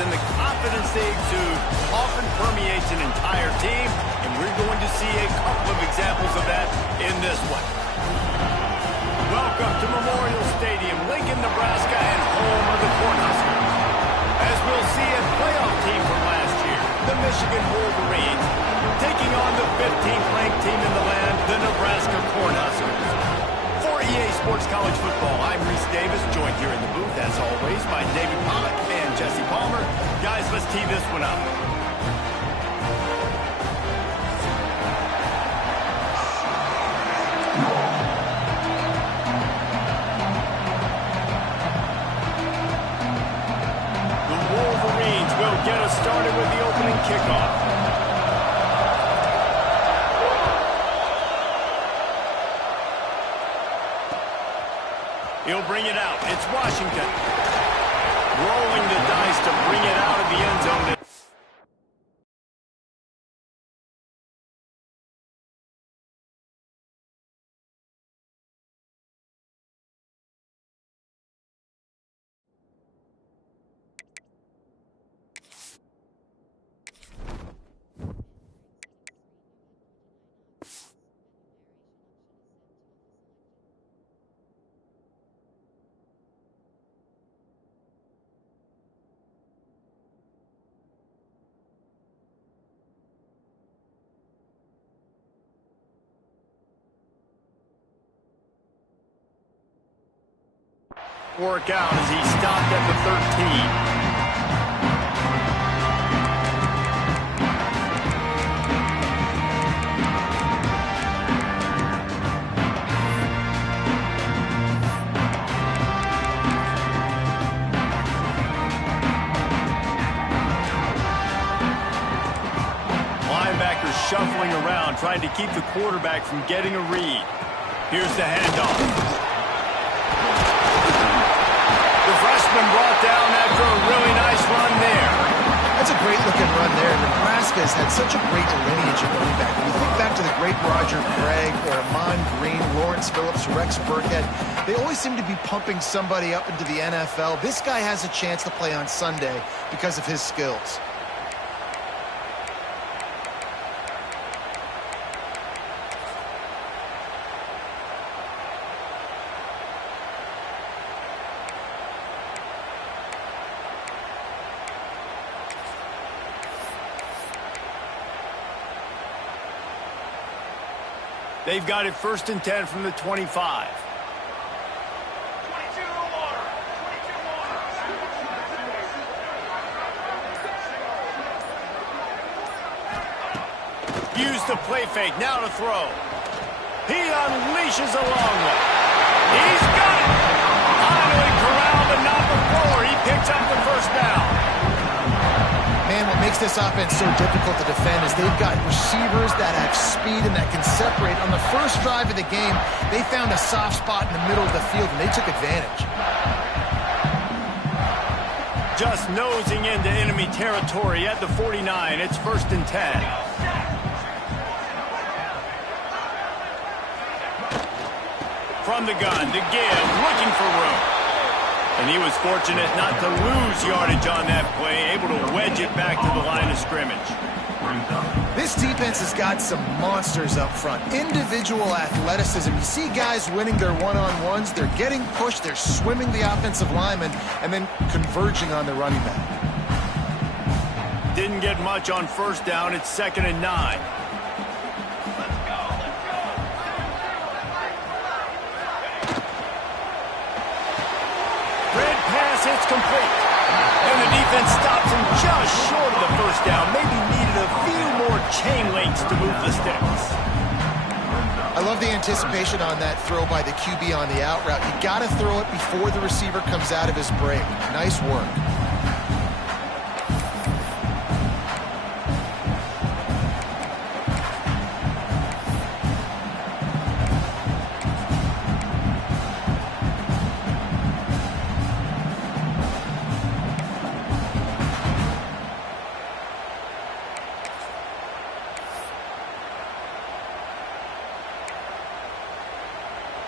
and the confidence they exude often permeates an entire team, and we're going to see a couple of examples of that in this one. Welcome to Memorial Stadium, Lincoln, Nebraska, and home of the Cornhuskers. As we'll see a playoff team from last year, the Michigan Wolverines, taking on the 15th-ranked team in the land, the Nebraska Cornhuskers. For EA Sports College Football, I'm Reese Davis, joined here in the booth, as always, by David Pollock and Jesse Palmer. Guys, let's tee this one up. The Wolverines will get us started with the opening kickoff. He'll bring it out. It's Washington. Rolling the dice to bring it out of the end zone. Work out as he stopped at the 13. Linebackers shuffling around, trying to keep the quarterback from getting a read. Here's the handoff. Been brought down after a really nice run there. That's a great-looking run there. Nebraska has had such a great lineage of running back. When you think back to the great Roger Craig or Amon Green, Lawrence Phillips, Rex Burkhead, they always seem to be pumping somebody up into the NFL. This guy has a chance to play on Sunday because of his skills. They've got it 1st and 10 from the 25. Use the play fake, now to throw. He unleashes a long one. He's got it! Finally corralled, but not before. He picks up the first down. Man, what makes this offense so difficult to defend is they've got receivers that have speed and that can separate. On the first drive of the game, they found a soft spot in the middle of the field, and they took advantage. Just nosing into enemy territory at the 49. It's 1st and 10. From the gun, to give, looking for room. And he was fortunate not to lose yardage on that play, able to wedge it back to the line of scrimmage. This defense has got some monsters up front. Individual athleticism. You see guys winning their one-on-ones. They're getting pushed. They're swimming the offensive lineman and then converging on the running back. Didn't get much on 1st down. It's 2nd and 9. It's complete. And the defense stops him just short of the 1st down. Maybe needed a few more chain links to move the sticks. I love the anticipation on that throw by the QB on the out route. You got to throw it before the receiver comes out of his break. Nice work.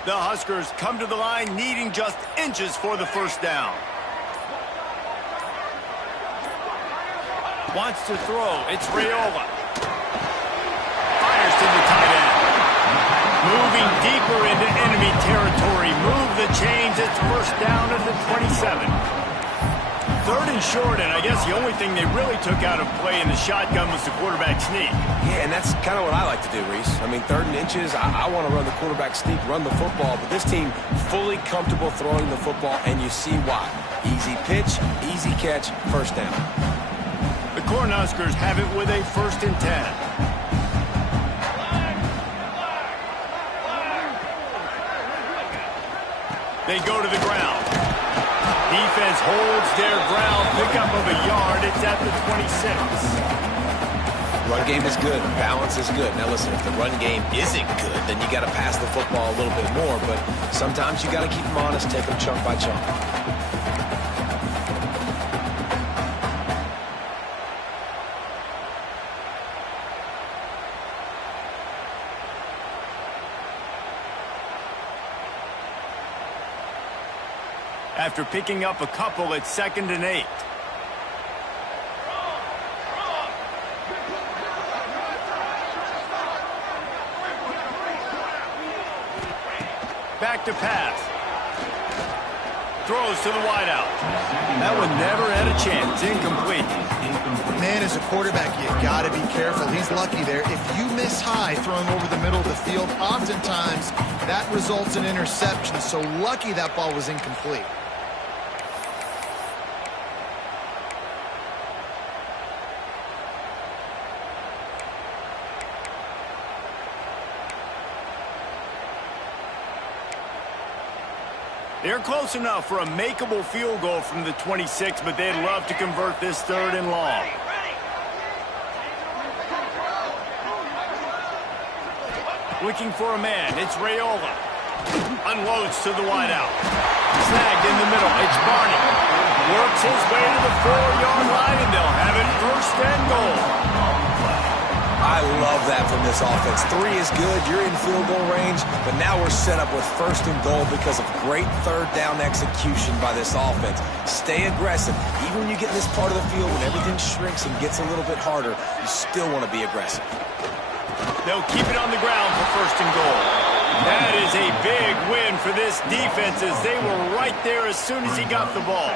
The Huskers come to the line needing just inches for the 1st down. Wants to throw. It's Raiola. Fires to the tight end. Moving deeper into enemy territory. Move the chains. It's first down at the 27. Third and short, and I guess the only thing they really took out of play in the shotgun was the quarterback sneak. Yeah, and that's kind of what I like to do, Reese. I mean, 3rd and inches, I want to run the quarterback sneak, run the football, but this team fully comfortable throwing the football, and you see why. Easy pitch, easy catch, first down. The Cornhuskers have it with a 1st and 10. They go to the ground. Defense holds their ground. Pickup of a yard. It's at the 26. Run game is good. Balance is good. Now listen, if the run game isn't good, then you got to pass the football a little bit more. But sometimes you got to keep them honest, take them chunk by chunk. After picking up a couple, it's 2nd and 8. Back to pass. Throws to the wideout. That one never had a chance. Incomplete. Man, as a quarterback, you got to be careful. He's lucky there. If you miss high throwing over the middle of the field, oftentimes that results in interception. So lucky that ball was incomplete. They're close enough for a makeable field goal from the 26, but they'd love to convert this 3rd and long. Looking for a man. It's Raiola. Unloads to the wideout. Snagged in the middle. It's Barney. Works his way to the 4-yard line, and they'll have it 1st and goal. I love that from this offense. 3 is good. You're in field goal range, but now we're set up with 1st and goal because of great 3rd down execution by this offense. Stay aggressive. Even when you get in this part of the field, when everything shrinks and gets a little bit harder, you still want to be aggressive. They'll keep it on the ground for 1st and goal. That is a big win for this defense as they were right there as soon as he got the ball.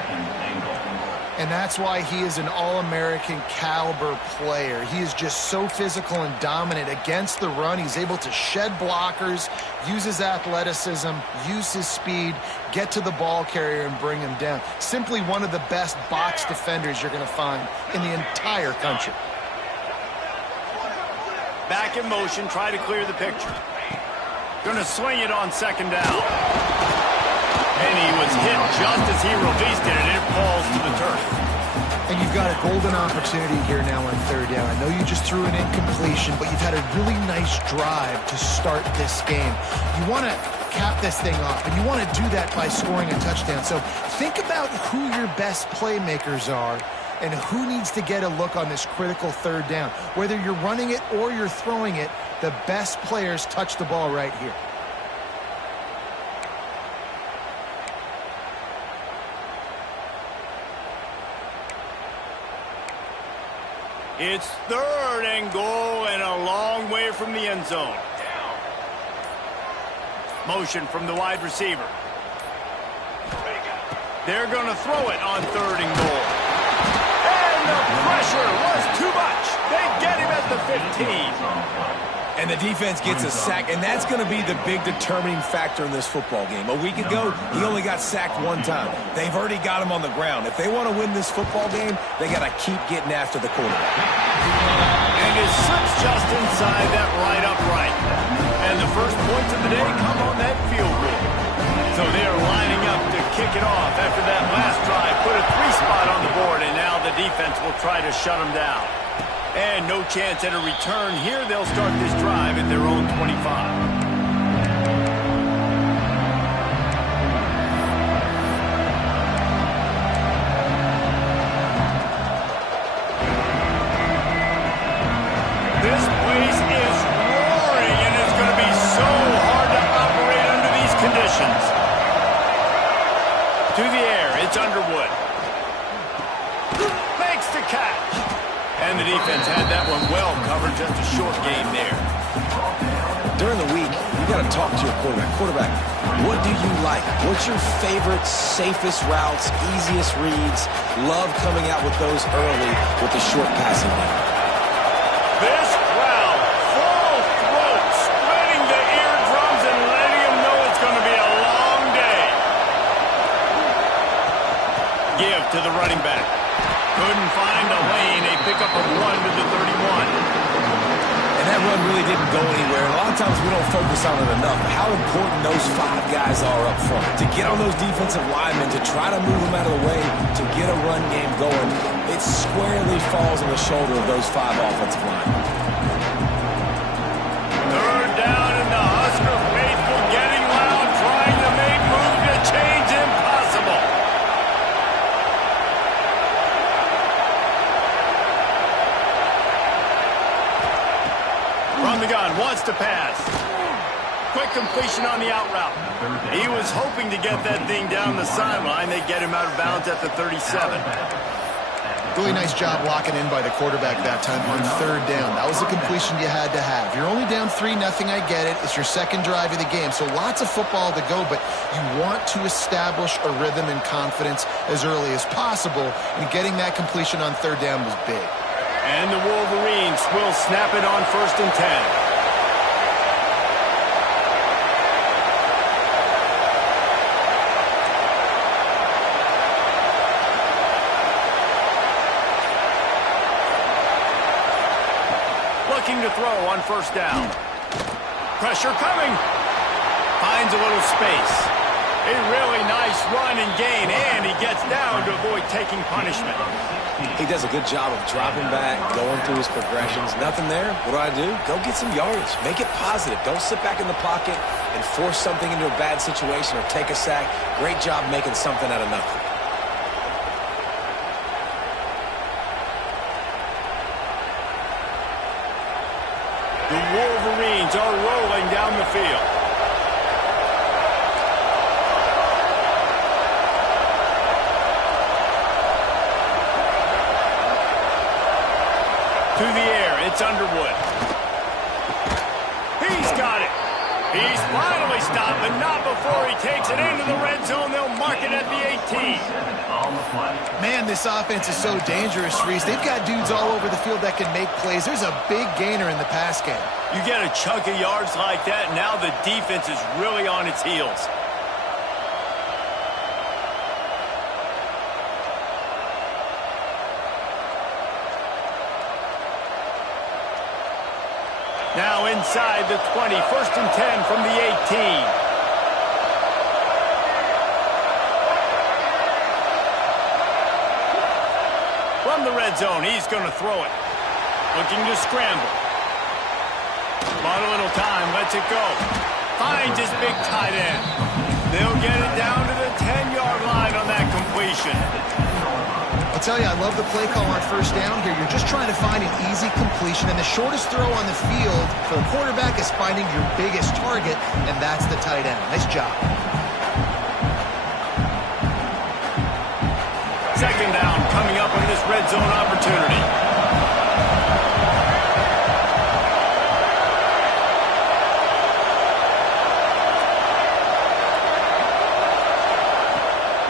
And that's why he is an All-American caliber player. He is just so physical and dominant against the run. He's able to shed blockers, use his athleticism, use his speed, get to the ball carrier and bring him down. Simply one of the best box defenders you're going to find in the entire country. Back in motion, try to clear the picture. Going to swing it on 2nd down. And he was hit just as he released it, and it falls to the turf. And you've got a golden opportunity here now on 3rd down. I know you just threw an incompletion, but you've had a really nice drive to start this game. You want to cap this thing off, and you want to do that by scoring a touchdown. So think about who your best playmakers are and who needs to get a look on this critical 3rd down. Whether you're running it or you're throwing it, the best players touch the ball right here. It's 3rd and goal and a long way from the end zone. Motion from the wide receiver. They're going to throw it on 3rd and goal. And the pressure was too much. They get him at the 15. And the defense gets a sack, and that's going to be the big determining factor in this football game. A week ago, he only got sacked 1 time. They've already got him on the ground. If they want to win this football game, they got to keep getting after the quarterback. And it slips just inside that right upright. And the first points of the day come on that field goal. So they are lining up to kick it off after that last drive. Put a 3-spot on the board, and now the defense will try to shut them down. And no chance at a return here. They'll start this drive at their own 25. This place is roaring, and it's going to be so hard to operate under these conditions. To the air, it's Underwood. Makes the catch. And the defense had that one well covered, just a short game there. During the week, you got to talk to your quarterback. Quarterback, what do you like? What's your favorite, safest routes, easiest reads? Love coming out with those early with the short passing game. This crowd, full throat, splitting the eardrums and letting them know it's going to be a long day. Give to the running back. Couldn't find a lane. A pickup of 1 to the 31. And that run really didn't go anywhere. A lot of times we don't focus on it enough, but how important those 5 guys are up front. To get on those defensive linemen, to try to move them out of the way, to get a run game going, it squarely falls on the shoulder of those 5 offensive linemen. Third down, and the Husker faithful getting loud, trying to make move to change impossible. From the gun, wants to pass. Quick completion on the out route. He was hoping to get that thing down the sideline. They get him out of bounds at the 37. Really nice job locking in by the quarterback that time on third down. That was the completion you had to have. You're only down 3-0, I get it. It's your second drive of the game, so lots of football to go, but you want to establish a rhythm and confidence as early as possible, and getting that completion on third down was big. And the Wolverines will snap it on 1st and 10. Looking to throw on 1st down. Pressure coming. Finds a little space. A really nice run and gain, and he gets down to avoid taking punishment. He does a good job of dropping back, going through his progressions. Nothing there. What do? Go get some yardage. Make it positive. Don't sit back in the pocket and force something into a bad situation or take a sack. Great job making something out of nothing. The Wolverines are rolling down the field. To the air, it's Underwood. He's got it. He's finally stopped, but not before he takes it into the red zone. They'll mark it at the 18. Man, this offense is so dangerous, Reese. They've got dudes all over the field that can make plays. There's a big gainer in the pass game. You get a chunk of yards like that, now the defense is really on its heels. Now inside the 20, 1st and 10 from the 18. From the red zone, he's going to throw it. Looking to scramble. Bought a little time, lets it go. Finds his big tight end. They'll get it down to the 10-yard line on that completion. I'll tell you, I love the play call on 1st down here. You're just trying to find an easy completion, and the shortest throw on the field for a quarterback is finding your biggest target, and that's the tight end. Nice job. 2nd down coming up on this red zone opportunity.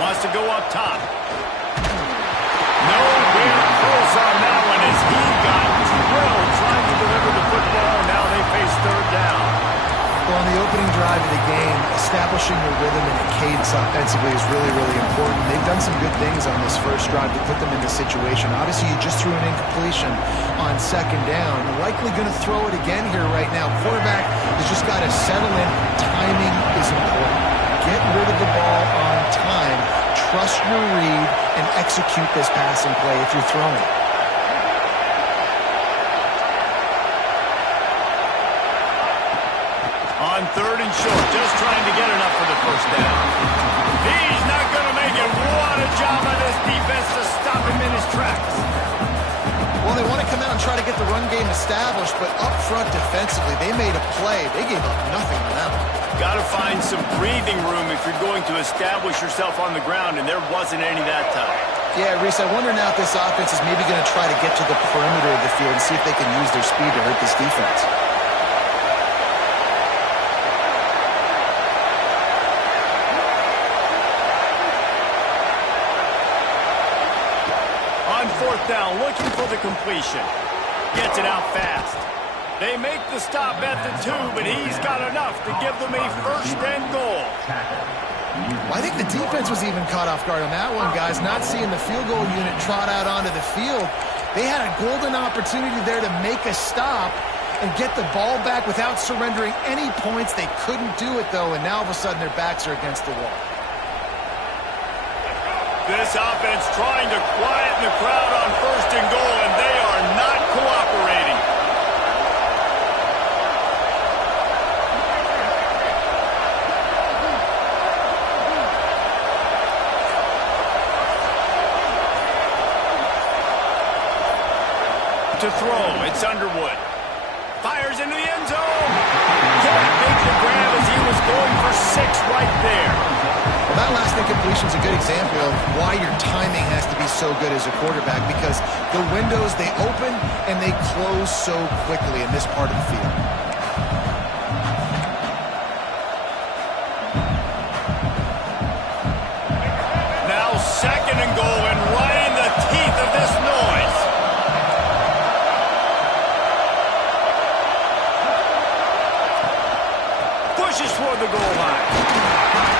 Wants to go up top. Nowhere close on that one as he got drilled trying to deliver the football. Now they face 3rd down. Well, on the opening drive of the game, establishing a rhythm and a cadence offensively is really, really important. They've done some good things on this first drive to put them in this situation. Obviously, you just threw an incompletion on 2nd down. You're likely going to throw it again here right now. Quarterback has just got to settle in. Timing is important. Get rid of the ball on time. Trust your read and execute this passing play if you're throwing. On 3rd and short, just trying to get enough for the 1st down. He's not going to make it. What a job by this defense to stop him in his tracks. Well, they want to come out and try to get the run game established, but up front defensively, they made a play. They gave up nothing on that one. Got to find some breathing room if you're going to establish yourself on the ground, and there wasn't any that time. Yeah, Reese, I wonder now if this offense is maybe going to try to get to the perimeter of the field and see if they can use their speed to hurt this defense. On fourth down, looking for the completion. Gets it out fast. They make the stop at the 2, but he's got enough to give them a first and goal. Well, I think the defense was even caught off guard on that one, guys. Not seeing the field goal unit trot out onto the field. They had a golden opportunity there to make a stop and get the ball back without surrendering any points. They couldn't do it, though, and now all of a sudden their backs are against the wall. This offense trying to quieten the crowd on first and goal, and they are not cooperating. To throw, it's Underwood. Fires into the end zone. Can't make the grab as he was going for 6 right there. Well, that last incompletion is a good example of why your timing has to be so good as a quarterback, because the windows, they open and they close so quickly in this part of the field. Now second and goal, and right in the teeth of this noise. Pushes toward the goal line.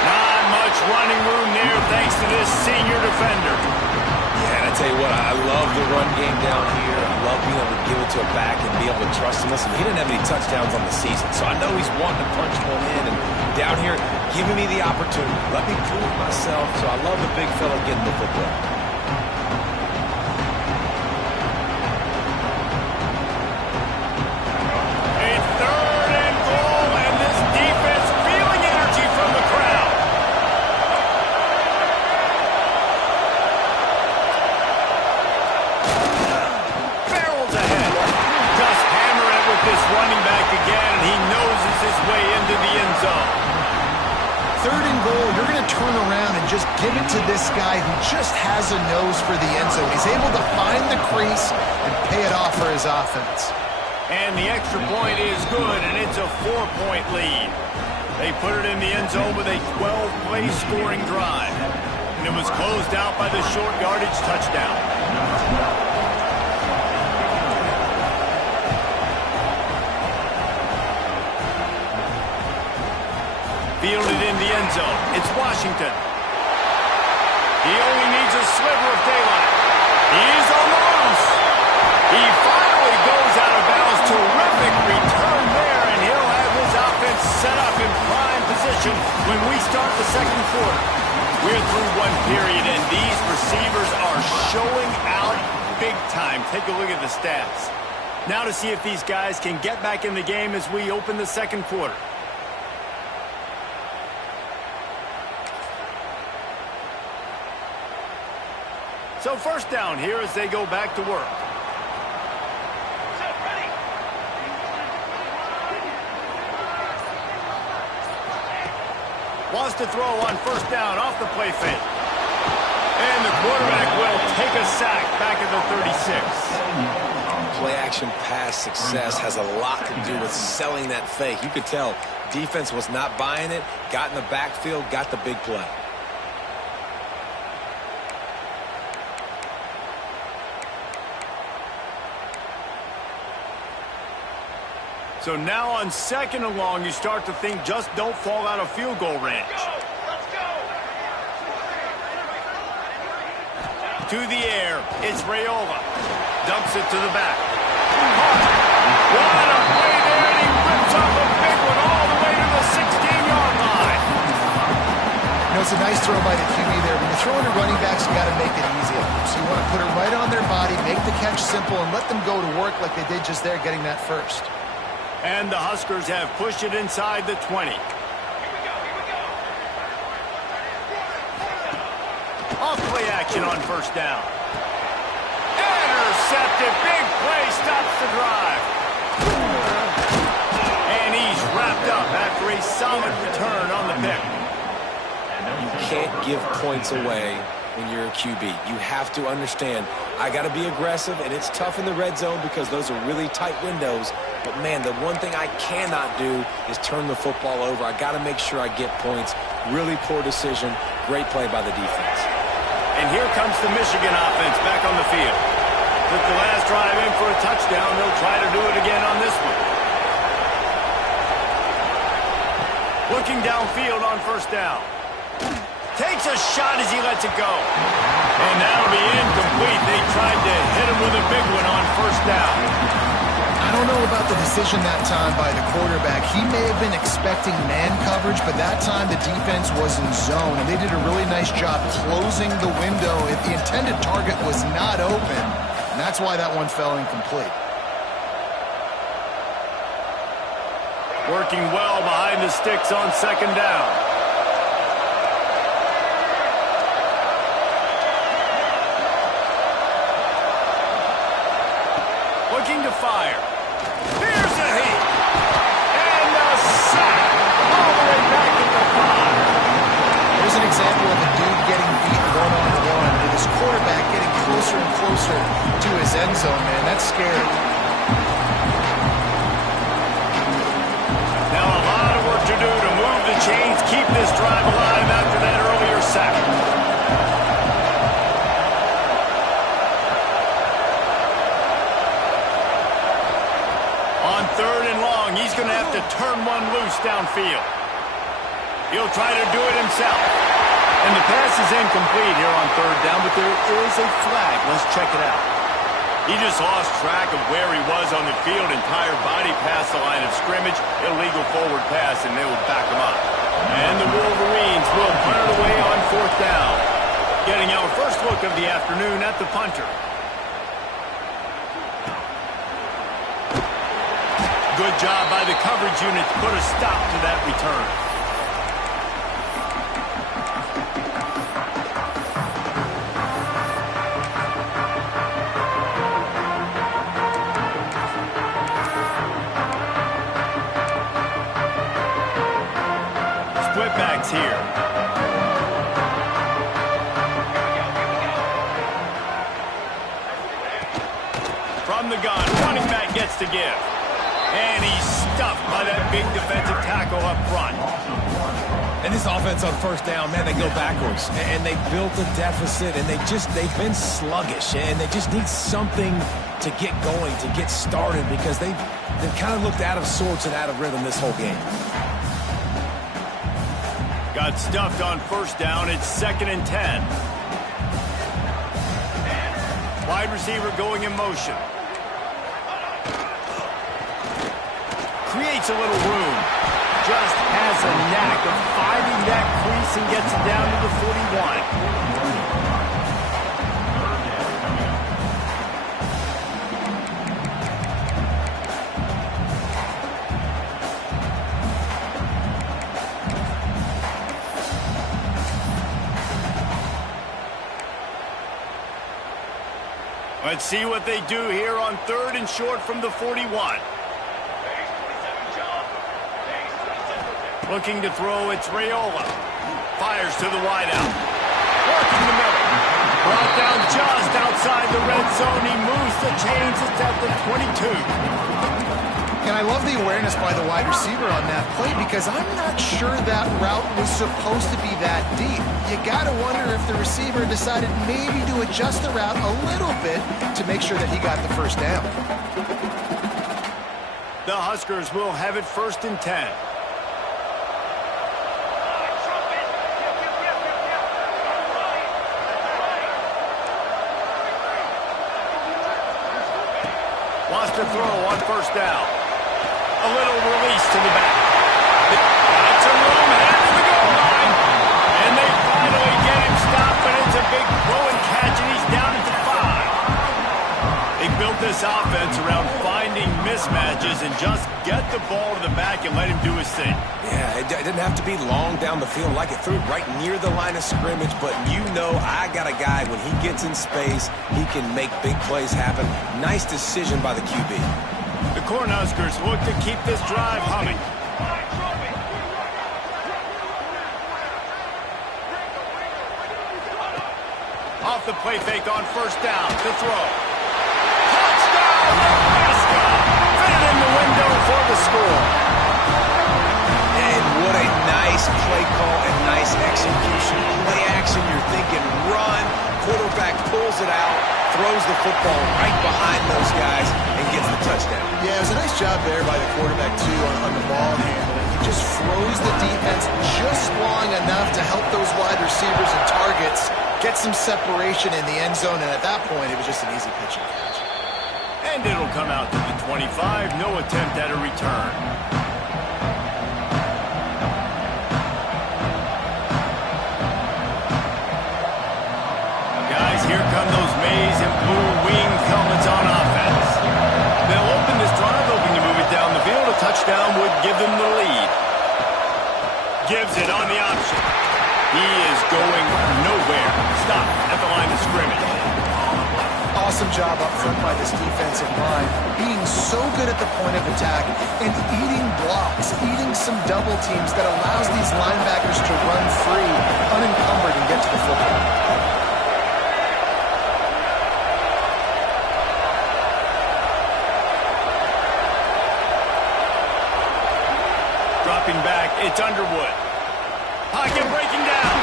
Not much running room there thanks to this senior defender. Yeah, and I tell you what, I love the run game down here. I love being able to give it to a back and be able to trust him. Listen, he didn't have any touchdowns on the season, so I know he's wanting to punch one in. And down here, giving me the opportunity. Let me prove myself. So I love the big fella getting the football. Give it to this guy who just has a nose for the end zone. He's able to find the crease and pay it off for his offense. And the extra point is good, and it's a 4-point lead. They put it in the end zone with a 12-play scoring drive. And it was closed out by the short yardage touchdown. Fielded in the end zone. It's Washington. He only needs a sliver of daylight. He's on the loose. He finally goes out of bounds. Terrific return there, and he'll have his offense set up in prime position when we start the second quarter. We're through one period, and these receivers are showing out big time. Take a look at the stats. Now to see if these guys can get back in the game as we open the second quarter. So first down here as they go back to work. Wants to throw on first down off the play fake. And the quarterback will take a sack back at the 36. Play action pass success has a lot to do with selling that fake. You could tell defense was not buying it, got in the backfield, got the big play. So now on second and long, you start to think just don't fall out of field goal range. Let's go. To the air, it's Raiola. Dumps it to the back. What a play there, and he rips off a big one all the way to the 16-yard line. You know, it's a nice throw by the QB there. When you're throwing to running backs, you got to make it easy. So you want to put it right on their body, make the catch simple, and let them go to work like they did just there, getting that first. And the Huskers have pushed it inside the 20. Off play action on first down. Intercepted. Big play stops the drive. And he's wrapped up after a solid return on the pick. You can't give points away when you're a QB. You have to understand, I got to be aggressive, and it's tough in the red zone because those are really tight windows. But, man, the one thing I cannot do is turn the football over. I got to make sure I get points. Really poor decision. Great play by the defense. And here comes the Michigan offense back on the field. Took the last drive in for a touchdown. They'll try to do it again on this one. Looking downfield on first down. Takes a shot as he lets it go. And that'll be incomplete. They tried to hit him with a big one on first down. I don't know about the decision that time by the quarterback. He may have been expecting man coverage, but that time the defense was in zone, and they did a really nice job closing the window if the intended target was not open. And that's why that one fell incomplete. Working well behind the sticks on second down. Looking to fire. Here's a hit. And a sack. All the way back at the 5. There's an example of a dude getting beat one-on-one with his quarterback getting closer and closer to his end zone, man. That's scary. Now a lot of work to do to move the chains, keep this drive alive after that earlier sack. On third and long, he's going to have to turn one loose downfield. He'll try to do it himself. And the pass is incomplete here on third down, but there is a flag. Let's check it out. He just lost track of where he was on the field. Entire body past the line of scrimmage. Illegal forward pass, and they will back him up. And the Wolverines will punt it away on fourth down. Getting our first look of the afternoon at the punter. Good job by the coverage unit to put a stop to that return. Split backs here. From the gun, running back gets to give. And he's stuffed by that big defensive tackle up front. And this offense on first down, man, they go backwards. And they built a deficit, and they've been sluggish. And they just need something to get going, to get started, because they've kind of looked out of sorts and out of rhythm this whole game. Got stuffed on first down. It's 2nd and 10. Wide receiver going in motion. Creates a little room. Just has a knack of finding that crease and gets it down to the 41. Let's see what they do here on 3rd and short from the 41. Looking to throw, it's Raiola. Fires to the wideout. Working the middle. Brought down just outside the red zone. He moves the chains. It's at the 22. And I love the awareness by the wide receiver on that play because I'm not sure that route was supposed to be that deep. You got to wonder if the receiver decided maybe to adjust the route a little bit to make sure that he got the first down. The Huskers will have it 1st and 10. Wants to throw on first down. A little release to the back. Got some room ahead of the goal line. And they finally get him stopped, but it's a big throw and catch, and he's down at the 5. They built this offense around finding mismatches and just get the ball to the back and let him do his thing. Yeah, it didn't have to be long down the field. Like it threw right near the line of scrimmage, but you know I got a guy, when he gets in space, he can make big plays happen. Nice decision by the QB. The Cornhuskers look to keep this drive humming. Off the play fake on first down to throw. Touchdown, Nebraska! Fitted in the window for the score. And what a nice play call and nice execution. Play action, you're thinking run. Quarterback pulls it out, throws the football right behind those guys, and gets the touchdown. Yeah, it was a nice job there by the quarterback, too, on the ball handling. He just froze the defense just long enough to help those wide receivers and targets get some separation in the end zone, and at that point, it was just an easy pitch and catch. And it'll come out to the 25. No attempt at a return. Guys, here come those maize and blue winged helmets on offense. They'll open this drive, hoping to move it down the field. A touchdown would give them the lead. Gives it on the option. He is going nowhere. Stop at the line of scrimmage. Awesome job up front by this defensive line, being so good at the point of attack and eating blocks, eating some double teams that allows these linebackers to run free, unencumbered, and get to the football. Dropping back, it's Underwood. Pocket breaking down.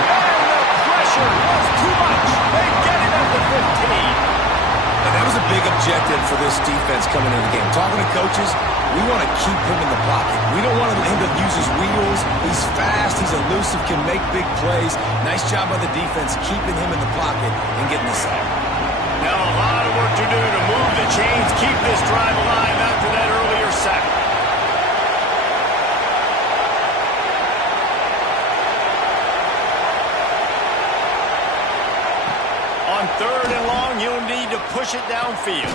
And the pressure was too much. They get it at the 15. And that was a big objective for this defense coming into the game. Talking to coaches, we want to keep him in the pocket. We don't want him to use his wheels. He's fast, he's elusive, can make big plays. Nice job by the defense keeping him in the pocket and getting the sack. Now a lot of work to do to move the chains, keep this drive alive after that earlier sack. On third and long, you'll need to push it downfield.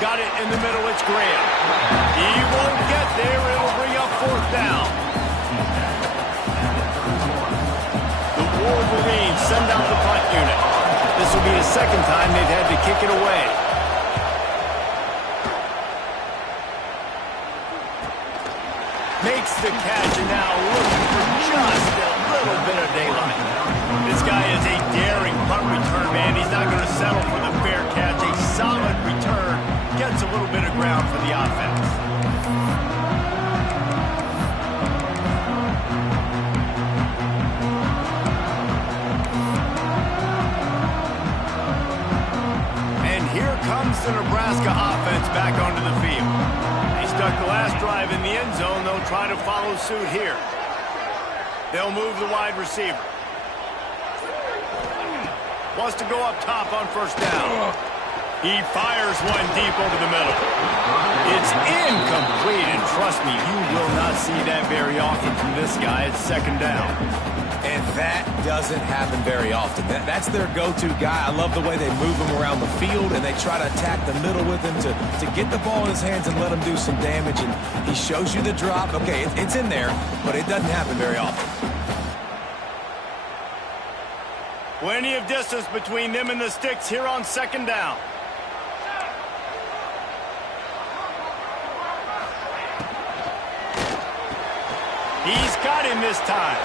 Got it in the middle, it's Graham. He won't get there, it'll bring up fourth down. The Wolverines send out the punt unit. This will be the second time they've had to kick it away. Makes the catch and now looking for just a little bit of daylight. This guy is a daring punt return man. He's not going to settle for the fair catch. A solid return gets a little bit of ground for the offense. And here comes the Nebraska offense back onto the field. They stuck the last drive in the end zone. They'll try to follow suit here. They'll move the wide receiver. Wants to go up top on first down. He fires one deep over the middle. It's incomplete, and trust me, you will not see that very often from this guy. It's second down. And that doesn't happen very often. That's their go-to guy. I love the way they move him around the field, and they try to attack the middle with him to get the ball in his hands and let him do some damage. And he shows you the drop. Okay, it's in there, but it doesn't happen very often. Plenty of distance between them and the sticks here on second down. He's got him this time.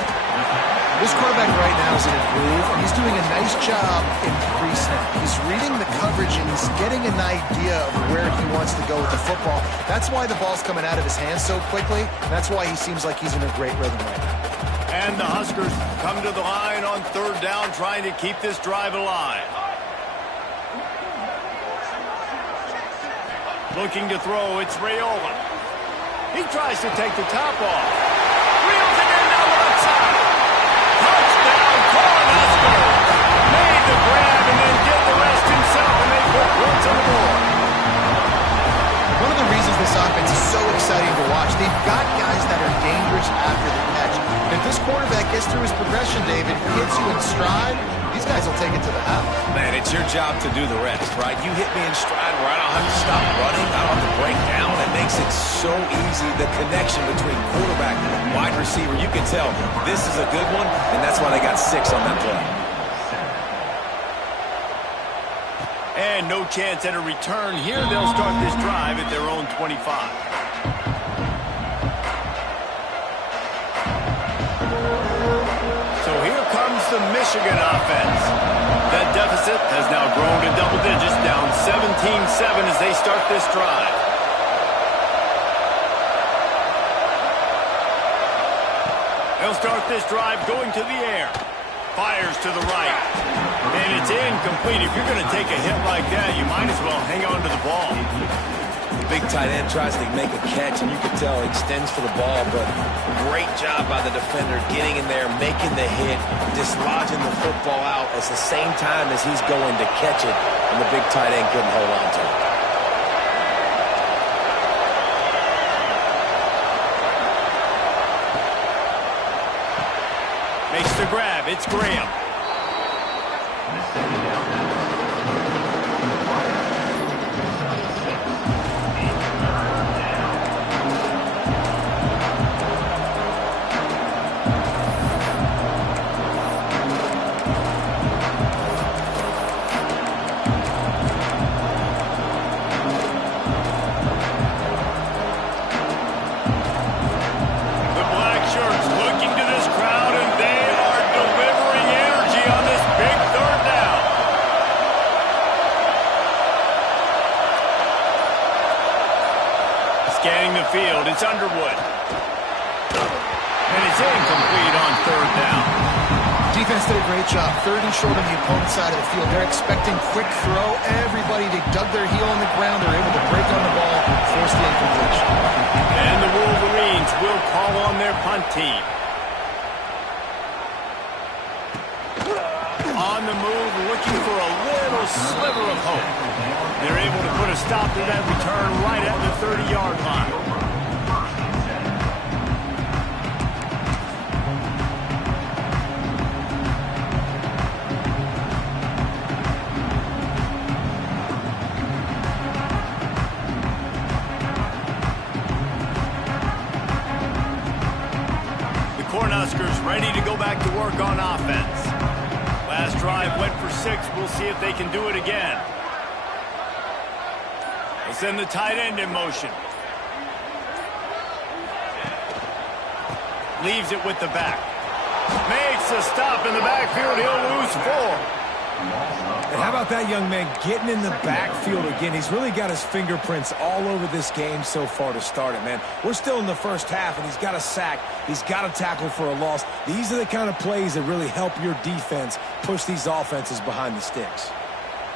This quarterback right now is in a groove, and he's doing a nice job in pre-snap. He's reading the coverage, and he's getting an idea of where he wants to go with the football. That's why the ball's coming out of his hands so quickly. That's why he seems like he's in a great rhythm right now. And the Huskers come to the line on third down, trying to keep this drive alive. Looking to throw, it's Raiola. He tries to take the top off. Reels it in now outside. Touchdown, Cornhuskers. Made the grab and then did the rest himself, and they put points on the board. One of the reasons this offense is so exciting to watch, they've got guys that are dangerous after the catch. And if this quarterback gets through his progression, David, hits you in stride, these guys will take it to the house. Man, it's your job to do the rest, right? You hit me in stride where I don't have to stop running. I don't have to break down. It makes it so easy. The connection between quarterback and wide receiver, you can tell this is a good one, and that's why they got 6 on that play. And no chance at a return here. They'll start this drive at their own 25. So here comes the Michigan offense. now grown to double digits, down 17-7 as they start this drive. They'll start this drive going to the air. Fires to the right. And it's incomplete. If you're going to take a hit like that, you might as well hang on to the ball. The big tight end tries to make a catch, and you can tell he extends for the ball, but great job by the defender getting in there, making the hit, dislodging the football out at the same time as he's going to catch it, and the big tight end couldn't hold on to it. Makes the grab. It's Graham. Scanning the field, it's Underwood. And it's incomplete on third down. Defense did a great job. Third and short on the opponent's side of the field. They're expecting quick throw. Everybody, they dug their heel on the ground. They're able to break on the ball, force the incompletion. And the Wolverines will call on their punt team. On the move, looking for a little sliver of hope. They're able to put a stop to that return right at the 30-yard line. The Cornhuskers ready to go back to work on offense. Last drive went for 6. We'll see if they can do it again. They'll send the tight end in motion. Leaves it with the back. Makes a stop in the backfield. He'll lose 4. And how about that young man getting in the backfield again? He's really got his fingerprints all over this game so far to start it, man. We're still in the first half, and he's got a sack. He's got a tackle for a loss. These are the kind of plays that really help your defense push these offenses behind the sticks.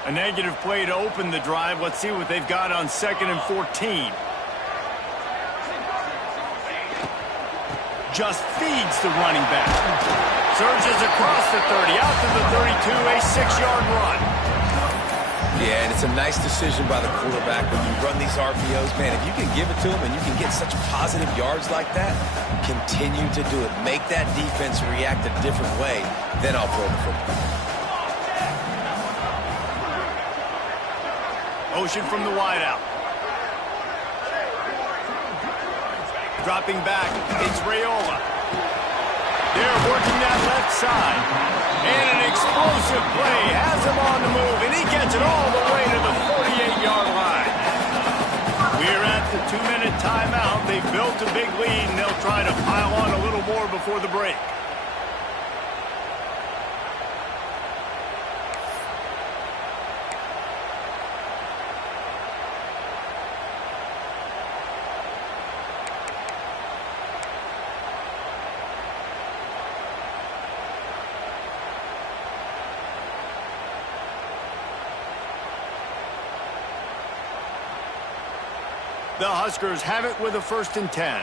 A negative play to open the drive. Let's see what they've got on 2nd and 14. Just feeds the running back. Surges across the 30, out to the 32, a 6-yard run. Yeah, and it's a nice decision by the quarterback when you run these RPOs. Man, if you can give it to him and you can get such positive yards like that, continue to do it. Make that defense react a different way, then I'll throw the football. Motion from the wideout. Dropping back, it's Raiola. They're working that left side. And an explosive play has him on the move, and he gets it all the way to the 48-yard line. We're at the 2-minute timeout. They've built a big lead, and they'll try to pile on a little more before the break. The Huskers have it with a 1st and 10.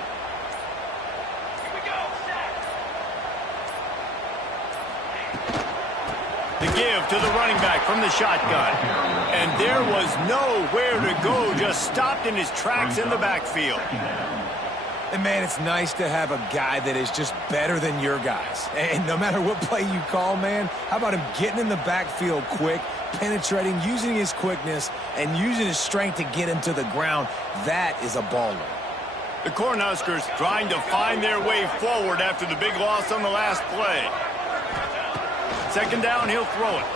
The give to the running back from the shotgun. And there was nowhere to go, just stopped in his tracks in the backfield. And, man, it's nice to have a guy that is just better than your guys. And no matter what play you call, man, how about him getting in the backfield quick, penetrating, using his quickness, and using his strength to get him to the ground? That is a baller. The Cornhuskers trying to find their way forward after the big loss on the last play. 2nd down, he'll throw it.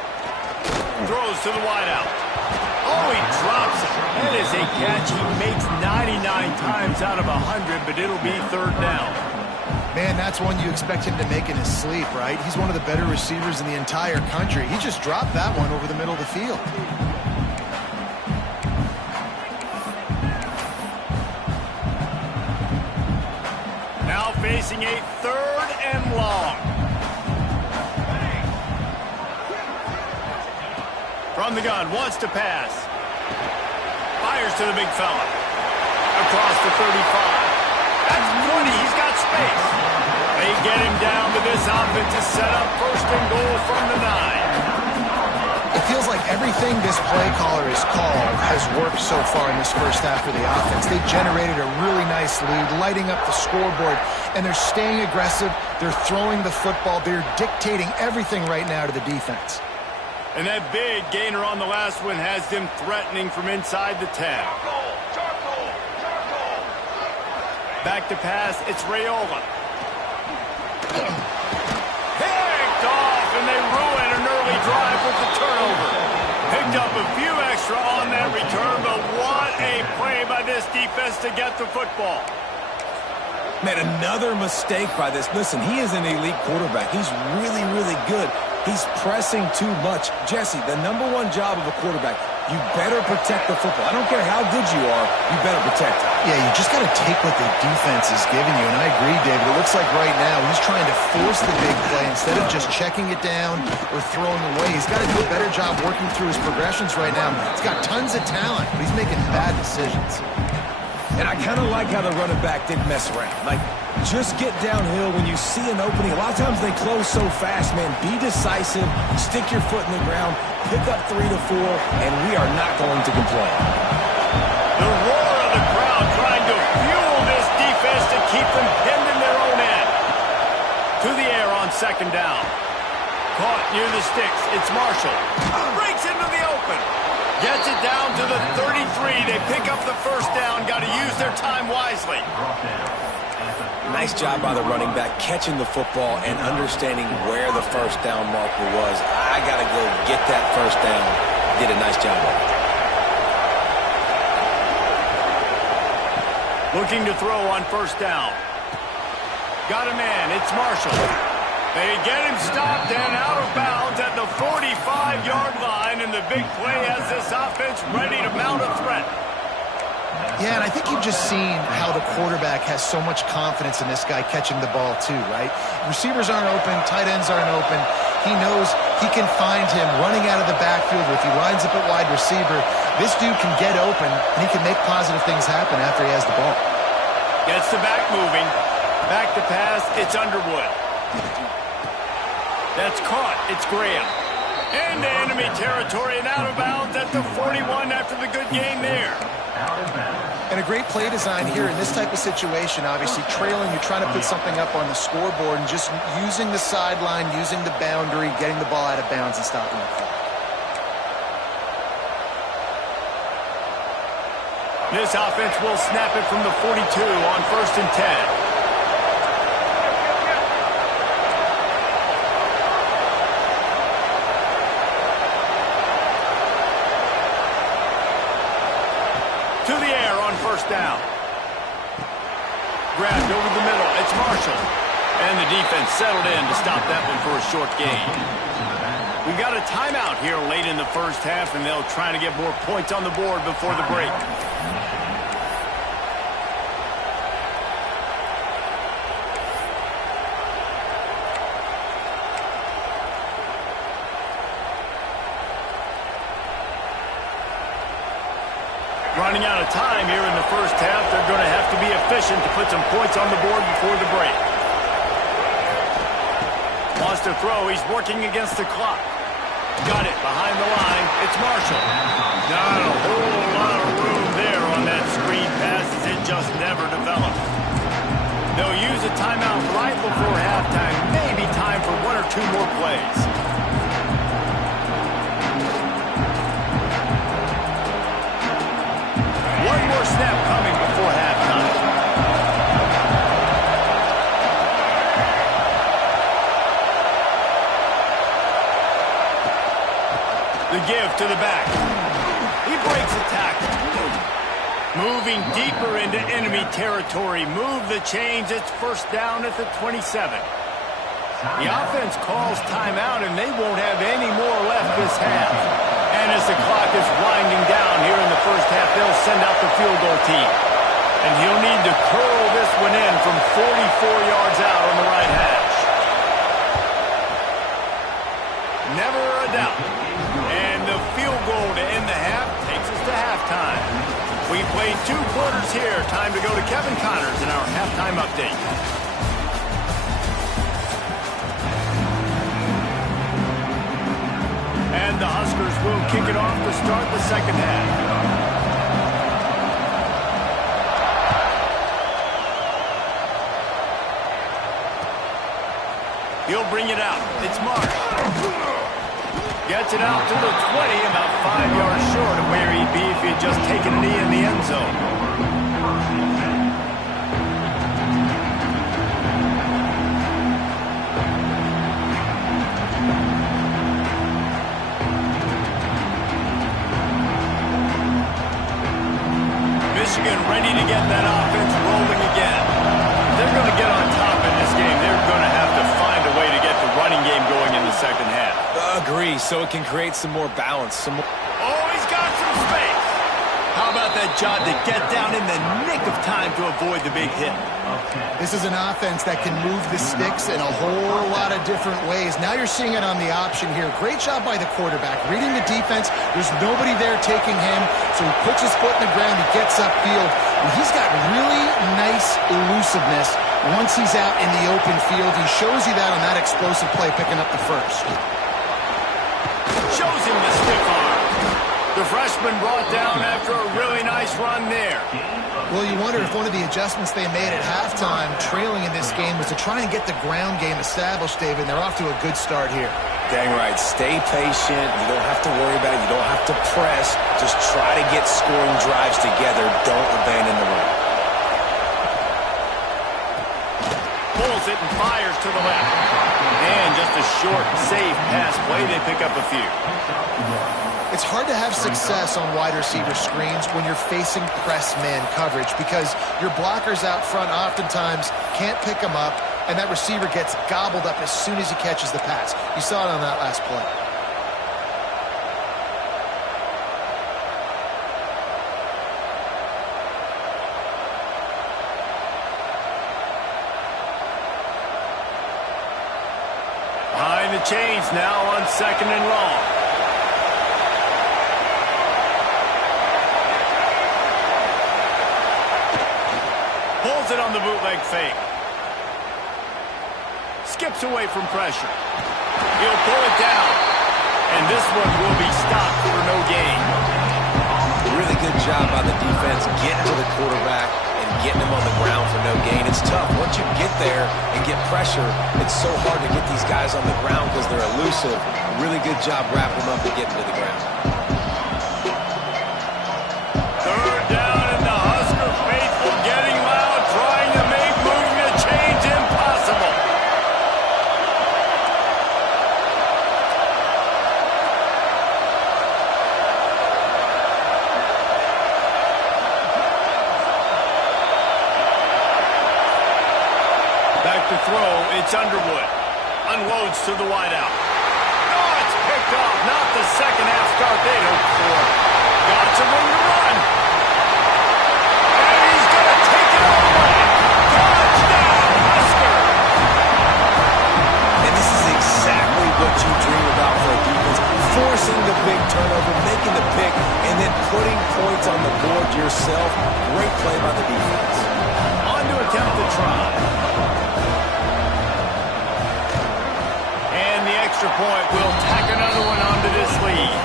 Throws to the wideout. Oh, he drops it. That is a catch he makes 99 times out of 100, but it'll be 3rd down. Man, that's one you expect him to make in his sleep, right? He's one of the better receivers in the entire country. He just dropped that one over the middle of the field. Now facing a 3rd and long. From the gun, wants to pass. Fires to the big fella. Across the 35. That's 20. He's got space. They get him down, but this offense is set up 1st and goal from the 9. It feels like everything this play caller has called has worked so far in this first half for the offense. They've generated a really nice lead, lighting up the scoreboard, and they're staying aggressive. They're throwing the football. They're dictating everything right now to the defense. And that big gainer on the last one has them threatening from inside the 10. Back to pass, it's Raiola. Picked off, and they ruin an early drive with the turnover. Picked up a few extra on that return, but what a play by this defense to get the football. Man, another mistake by this. Listen, he is an elite quarterback. He's really, really good. He's pressing too much. Jesse, the #1 job of a quarterback, you better protect the football. I don't care how good you are, you better protect it. Yeah, you just got to take what the defense is giving you, and I agree, David. It looks like right now he's trying to force the big play instead of just checking it down or throwing away. He's got to do a better job working through his progressions right now. He's got tons of talent, but he's making bad decisions. And I kind of like how the running back didn't mess around. Like, just get downhill when you see an opening. A lot of times they close so fast, man. Be decisive, stick your foot in the ground, pick up 3 to 4, and we are not going to complain. The roar of the crowd trying to fuel this defense to keep them pinned in their own end. To the air on 2nd down. Caught near the sticks. It's Marshall. Breaks into the open. Gets it down to the 33. They pick up the 1st down. Got to use their time wisely. Nice job by the running back catching the football and understanding where the 1st down marker was. I got to go get that 1st down. Did a nice job of it. Looking to throw on 1st down. Got a man. It's Marshall. They get him stopped and out of bounds at the 45-yard line, and the big play has this offense ready to mount a threat. Yeah, and I think you've just seen how the quarterback has so much confidence in this guy catching the ball too, right? Receivers aren't open, tight ends aren't open. He knows he can find him running out of the backfield. If he lines up at wide receiver, this dude can get open, and he can make positive things happen after he has the ball. Gets the back moving. Back to pass, it's Underwood. That's caught. It's Graham. Into enemy territory and out of bounds at the 41 after the good game there. And a great play design here in this type of situation. Obviously, trailing, you're trying to put something up on the scoreboard and just using the sideline, using the boundary, getting the ball out of bounds and stopping the clock. This offense will snap it from the 42 on 1st and 10. To the air on 1st down. Grabbed over the middle. It's Marshall. And the defense settled in to stop that one for a short gain. We got a timeout here late in the 1st half, and they'll try to get more points on the board before the break. Running out of time here in the 1st half. They're going to have to be efficient to put some points on the board before the break. Wants to throw. He's working against the clock. Got it behind the line. It's Marshall. Not a whole lot of room there on that screen pass as it just never developed. They'll use a timeout right before halftime. Maybe time for 1 or 2 more plays. One more snap coming before halftime. The give to the back. He breaks a tackle. Moving deeper into enemy territory. Move the chains. It's first down at the 27. The offense calls timeout, and they won't have any more left this half. And as the clock is winding down here in the first half, they'll send out the field goal team. And he'll need to curl this one in from 44 yards out on the right hash. Never a doubt. And the field goal to end the half takes us to halftime. We played 2 quarters here. Time to go to Kevin Connors in our halftime update. And the Huskers will kick it off to start the second half. He'll bring it out. It's Mark. Gets it out to the 20, about 5 yards short of where he'd be if he had just taken a knee in the end zone. Michigan ready to get that offense rolling again. They're going to get on top in this game. They're going to have to find a way to get the running game going in the second half. Agree, so it can create some more balance. Oh, he's got some space. How about that job to get down in the nick of time to avoid the big hit? This is an offense that can move the sticks in a whole lot of different ways. Now you're seeing it on the option here. Great job by the quarterback. Reading the defense, there's nobody there taking him, so he puts his foot in the ground, he gets upfield, and he's got really nice elusiveness once he's out in the open field. He shows you that on that explosive play, picking up the first. Shows him the stiff arm. The freshman brought down after a really nice run there. Well, you wonder if one of the adjustments they made at halftime, trailing in this game, was to try and get the ground game established, David, and they're off to a good start here. Dang right. Stay patient. You don't have to worry about it. You don't have to press. Just try to get scoring drives together. Don't abandon the run. Pulls it and fires to the left. And just a short, safe pass play. They pick up a few. It's hard to have success on wide receiver screens when you're facing press man coverage because your blockers out front oftentimes can't pick them up, and that receiver gets gobbled up as soon as he catches the pass. You saw it on that last play. Behind the chains now on 2nd and long. Pulls it on the bootleg fake. Skips away from pressure. He'll pull it down. And this one will be stopped for no gain. Really good job by the defense getting to the quarterback and getting him on the ground for no gain. It's tough. Once you get there and get pressure, it's so hard to get these guys on the ground because they're elusive. Really good job wrapping them up and getting to the ground. Third down, and the Husker faithful getting loud, trying to make moving the chains impossible. Back to throw, it's Underwood. Unloads to the wideout. Oh, it's picked off. Not the second half start they'd hoped for. Got some room to run. And he's going to take it all the way. Touchdown, Husker. And this is exactly what you dream about for a defense. Forcing the big turnover, making the pick, and then putting points on the board yourself. Great play by the defense. On to attempt the try. And the extra point will tack another one onto this lead.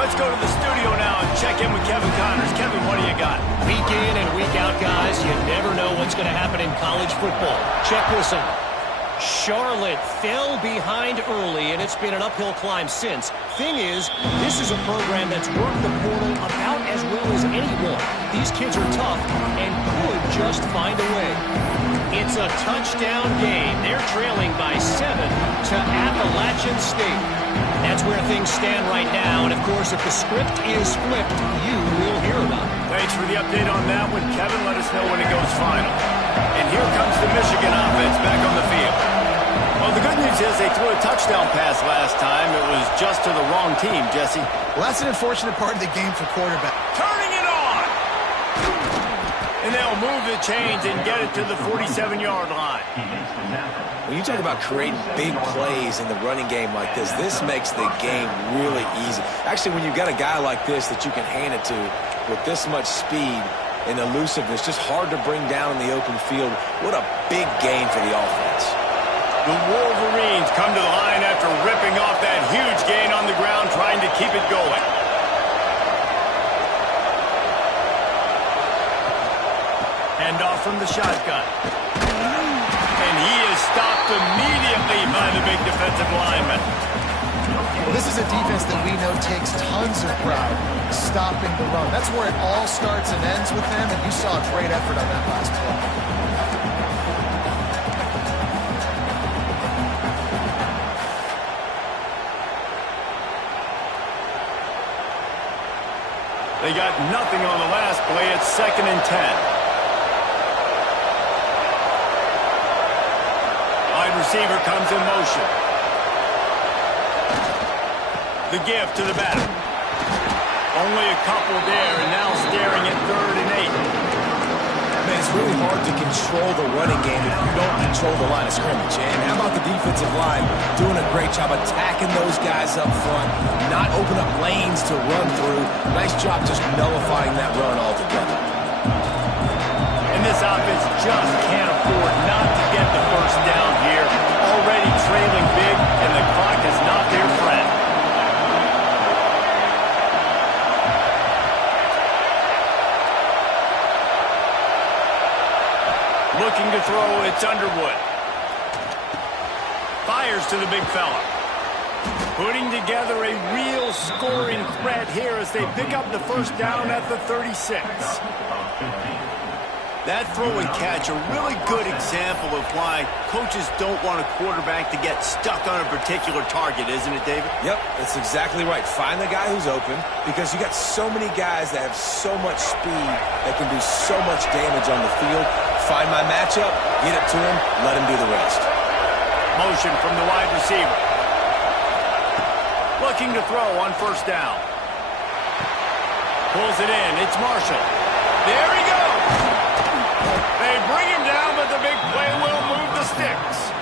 Let's go to the studio now and check in with Kevin Connors. Kevin, what do you got? Week in and week out, guys, you never know what's going to happen in college football. Check this out. Charlotte fell behind early, and it's been an uphill climb since. Thing is, this is a program that's worked the portal about as well as anyone. These kids are tough and could just find a way. It's a touchdown game. They're trailing by 7 to Appalachian State. That's that's where things stand right now. And, of course, if the script is flipped, you will hear about it. Thanks for the update on that one, Kevin. Let us know when it goes final. And here comes the Michigan offense back on the field. Well, the good news is they threw a touchdown pass last time. It was just to the wrong team, Jesse. Well, that's an unfortunate part of the game for quarterback. Turning it on! And they'll move the chains and get it to the 47-yard line. When you talk about creating big plays in the running game like this makes the game really easy. Actually, when you've got a guy like this that you can hand it to with this much speed and elusiveness, just hard to bring down in the open field, what a big gain for the offense. The Wolverines come to the line after ripping off that huge gain on the ground, trying to keep it going. Hand off from the shotgun. And he is stopped immediately by the big defensive lineman. Well, this is a defense that we know takes tons of pride stopping the run. That's where it all starts and ends with them, and you saw a great effort on that last play. They got nothing on the last play. It's 2nd and 10. Wide receiver comes in motion. The give to the back. Only a couple there, and now staring at 3rd and 8. Man, it's really hard to control the running game if you don't control the line of scrimmage. And how about the defensive line doing a great job attacking those guys up front, not open up lanes to run through. Nice job just nullifying that run altogether. And this offense just can't afford not to get the first down here. Already trailing big, and the clock is not their friend. Looking to throw, it's Underwood. Fires to the big fella. Putting together a real scoring threat here as they pick up the first down at the 36. That throw and catch, a really good example of why coaches don't want a quarterback to get stuck on a particular target, isn't it, David? Yep, that's exactly right. Find the guy who's open, because you got so many guys that have so much speed that can do so much damage on the field. Find my matchup, get it to him, let him do the rest. Motion from the wide receiver. Looking to throw on first down. Pulls it in. It's Marshall. There he goes. They bring him down, but the big play will move the sticks.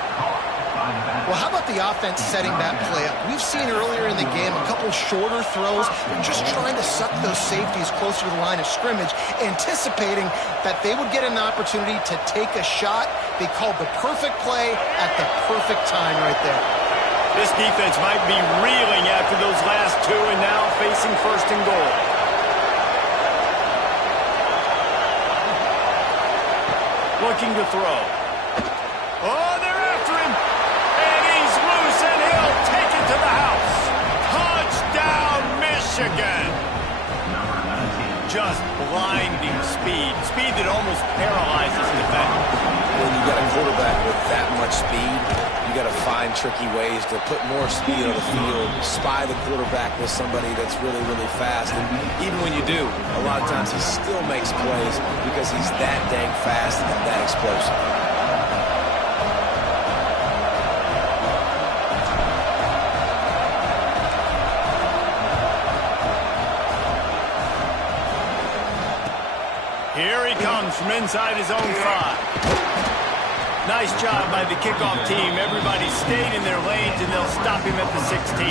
Well, how about the offense setting that play up? We've seen earlier in the game a couple shorter throws. They're just trying to suck those safeties closer to the line of scrimmage, anticipating that they would get an opportunity to take a shot. They called the perfect play at the perfect time right there. This defense might be reeling after those last two and now facing 1st and goal. Looking to throw. Oh, they're after him. And he's loose, and he'll take it to the house. Touchdown, Michigan. Just blinding speed. Speed that almost paralyzes defenders. When you got a quarterback with that much speed, you got to find tricky ways to put more speed on the field, spy the quarterback with somebody that's really, really fast. And even when you do, a lot of times he still makes plays because he's that dang fast and that explosive. Here he comes from inside his own 5. Nice job by the kickoff team. Everybody stayed in their lanes, and they'll stop him at the 16.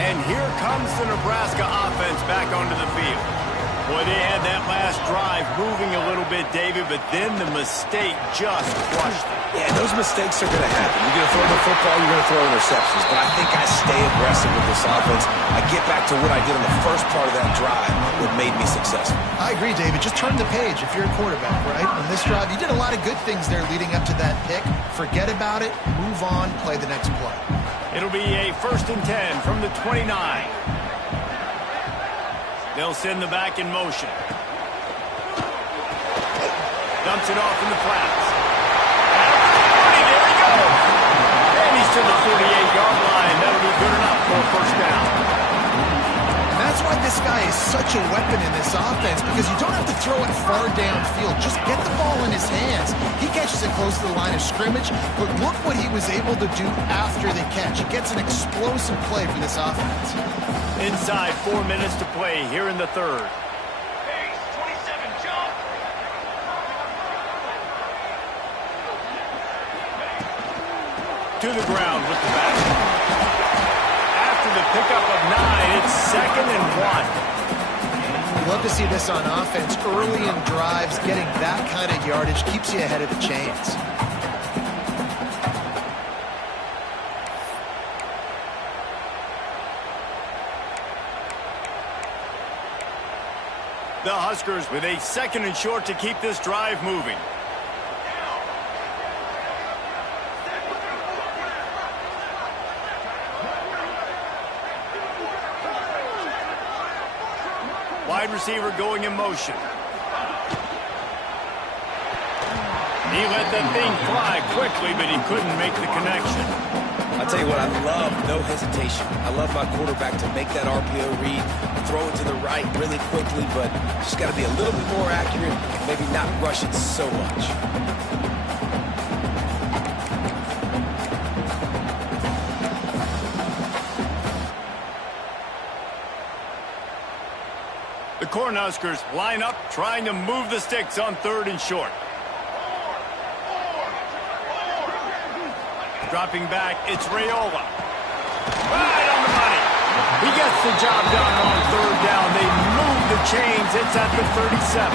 And here comes the Nebraska offense back onto the field. Boy, they had that last drive moving a little bit, David, but then the mistake just crushed it. Yeah, those mistakes are going to happen. You're going to throw the football, you're going to throw interceptions. But I think I stay aggressive with this offense. I get back to what I did on the first part of that drive that made me successful. I agree, David. Just turn the page if you're a quarterback, right? On this drive, you did a lot of good things there leading up to that pick. Forget about it, move on, play the next play. It'll be a 1st and 10 from the 29. They'll send the back in motion. Dumps it off in the flats. There he goes. And he's to the 48-yard line. That'll be good enough for a first down. And that's why this guy is such a weapon in this offense, because you don't have to throw it far downfield. Just get the ball in his hands. He catches it close to the line of scrimmage, but look what he was able to do after the catch. He gets an explosive play for this offense. Inside 4 minutes to play here in the third. To the ground with the back. After the pickup of 9, it's 2nd and 1. You love to see this on offense. Early in drives, getting that kind of yardage keeps you ahead of the chains. The Huskers with a 2nd and short to keep this drive moving. Wide receiver going in motion. He let that thing fly quickly, but he couldn't make the connection. I'll tell you what, I love no hesitation. I love my quarterback to make that RPO read, throw it to the right really quickly, but just got to be a little bit more accurate, maybe not rush it so much. The Cornhuskers line up, trying to move the sticks on 3rd and short. Dropping back, it's Raiola. Right on the money. He gets the job done on 3rd down. They move the chains. It's at the 37.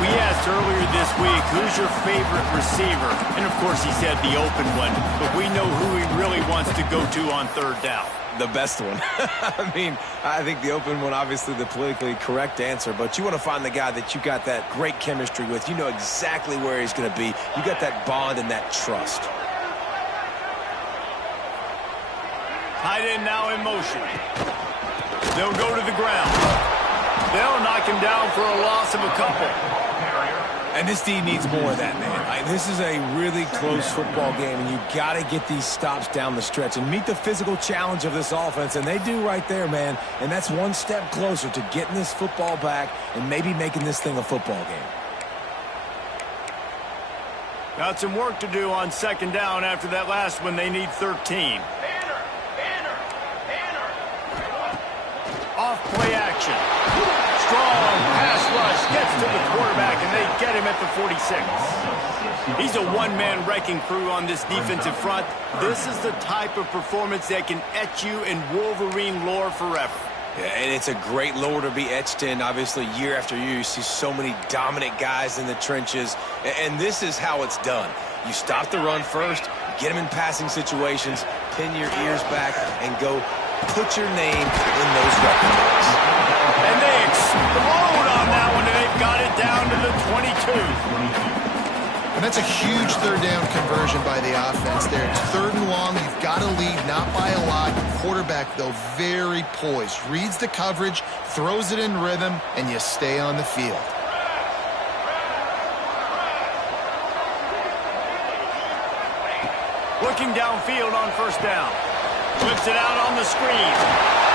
We asked earlier this week, who's your favorite receiver? And, of course, he said the open one. But we know who he really wants to go to on 3rd down. The best one. I mean, I think the open one, obviously the politically correct answer, but you want to find the guy that you got that great chemistry with. You know exactly where he's going to be. You got that bond and that trust. Tight end now in motion. They'll go to the ground. They'll knock him down for a loss of a couple. And this team needs more of that, man. This is a really close football game, and you got to get these stops down the stretch and meet the physical challenge of this offense, and they do right there, man. And that's one step closer to getting this football back and maybe making this thing a football game. Got some work to do on 2nd down after that last one. They need 13. Off play action. Strong pass rush gets to the quarterback, and they get him at the 46. He's a one-man wrecking crew on this defensive front. This is the type of performance that can etch you in Wolverine lore forever. Yeah, and it's a great lore to be etched in. Obviously, year after year, you see so many dominant guys in the trenches, and this is how it's done. You stop the run first, get them in passing situations, pin your ears back, and go put your name in those record books. And they explode on that one, and they've got it down to the 22. And that's a huge 3rd down conversion by the offense there. It's 3rd and long. You've got to lead, not by a lot. Quarterback, though, very poised. Reads the coverage, throws it in rhythm, and you stay on the field. Looking downfield on 1st down. Flips it out on the screen.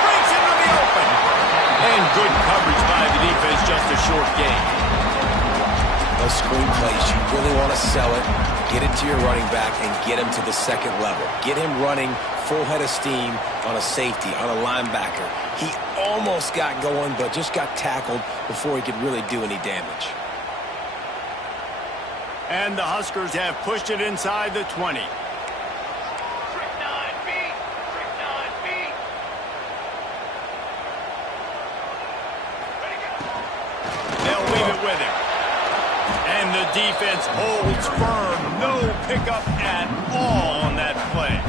Breaks into the open. And good coverage by the defense, just a short gain. Those screen plays, you really want to sell it, get it to your running back, and get him to the 2nd level. Get him running full head of steam on a safety, on a linebacker. He almost got going, but just got tackled before he could really do any damage. And the Huskers have pushed it inside the 20. They'll leave it with him. And the defense holds firm. No pickup at all on that play.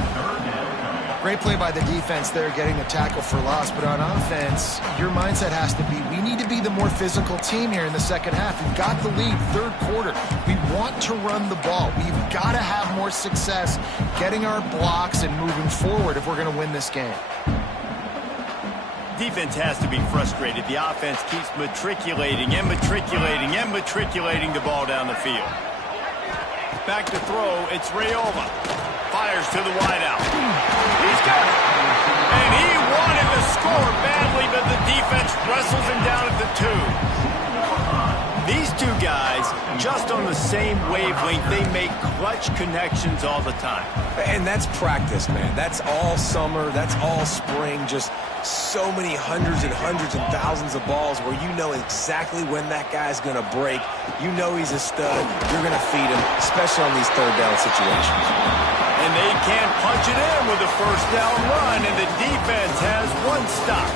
Great play by the defense there, getting the tackle for loss. But on offense, your mindset has to be, we need to be the more physical team here in the 2nd half. We've got the lead, 3rd quarter. We want to run the ball. We've got to have more success getting our blocks and moving forward if we're going to win this game. Defense has to be frustrated. The offense keeps matriculating and matriculating and matriculating the ball down the field. Back to throw, it's Rayola. Fires to the wideout. He's got it. And he wanted to score badly, but the defense wrestles him down at the 2. These two guys, just on the same wavelength, they make clutch connections all the time. And that's practice, man. That's all summer. That's all spring. Just so many hundreds and thousands of balls where you know exactly when that guy's going to break. You know he's a stud. You're going to feed him, especially on these third down situations. And they can't punch it in with a first down run, and the defense has one stop.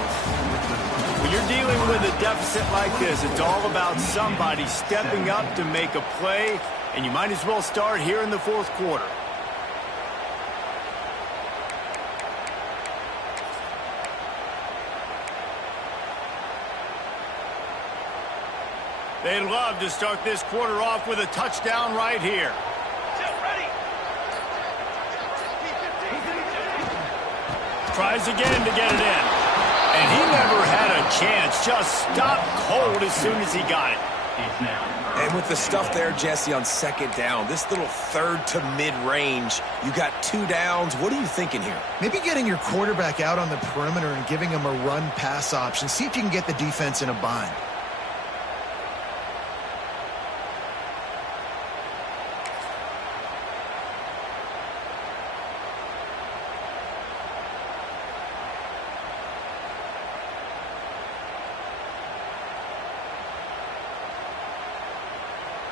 When you're dealing with a deficit like this, it's all about somebody stepping up to make a play, and you might as well start here in the fourth quarter. They'd love to start this quarter off with a touchdown right here. Tries again to get it in. And he never had a chance. Just stopped cold as soon as he got it. And with the stuff there, Jesse, on second down, this little third to mid-range, you got 2 downs. What are you thinking here? Maybe getting your quarterback out on the perimeter and giving him a run-pass option. See if you can get the defense in a bind.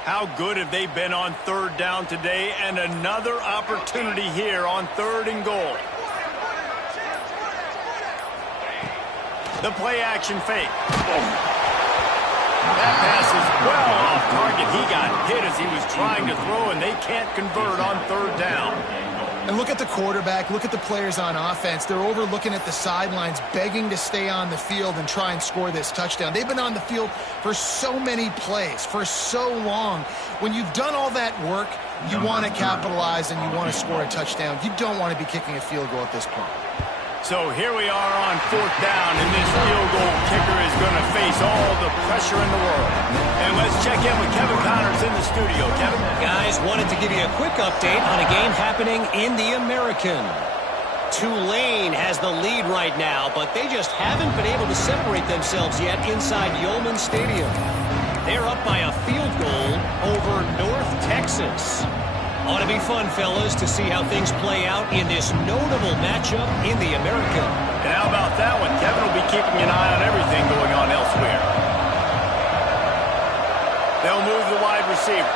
How good have they been on third down today? And another opportunity here on 3rd and goal. The play action fake. That pass is well off target. He got hit as he was trying to throw, and they can't convert on 3rd down. And look at the quarterback, look at the players on offense. They're overlooking at the sidelines, begging to stay on the field and try and score this touchdown. They've been on the field for so many plays, for so long. When you've done all that work, you want to capitalize and you want to score a touchdown. You don't want to be kicking a field goal at this point. So here we are on 4th down, and this field goal kicker is going to face all the pressure in the world. And let's check in with Kevin Connors in the studio. Kevin? Guys, wanted to give you a quick update on a game happening in the American. Tulane has the lead right now, but they just haven't been able to separate themselves yet inside Yulman Stadium. They're up by a field goal over North Texas. Ought to be fun, fellas, to see how things play out in this notable matchup in the American. And how about that one? Kevin will be keeping an eye on everything going on elsewhere. They'll move the wide receiver.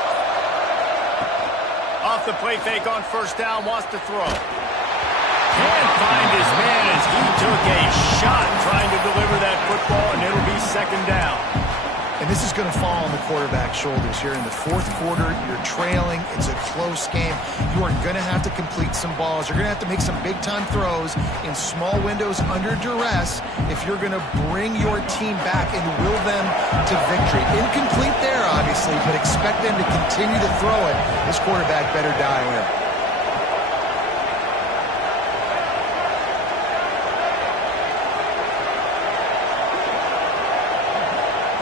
Off the play fake on 1st down, wants to throw. Can't find his man as he took a shot trying to deliver that football, and it'll be 2nd down. And this is going to fall on the quarterback's shoulders here in the 4th quarter. You're trailing. It's a close game. You are going to have to complete some balls. You're going to have to make some big-time throws in small windows under duress if you're going to bring your team back and will them to victory. Incomplete there, obviously, but expect them to continue to throw it. This quarterback better dial in.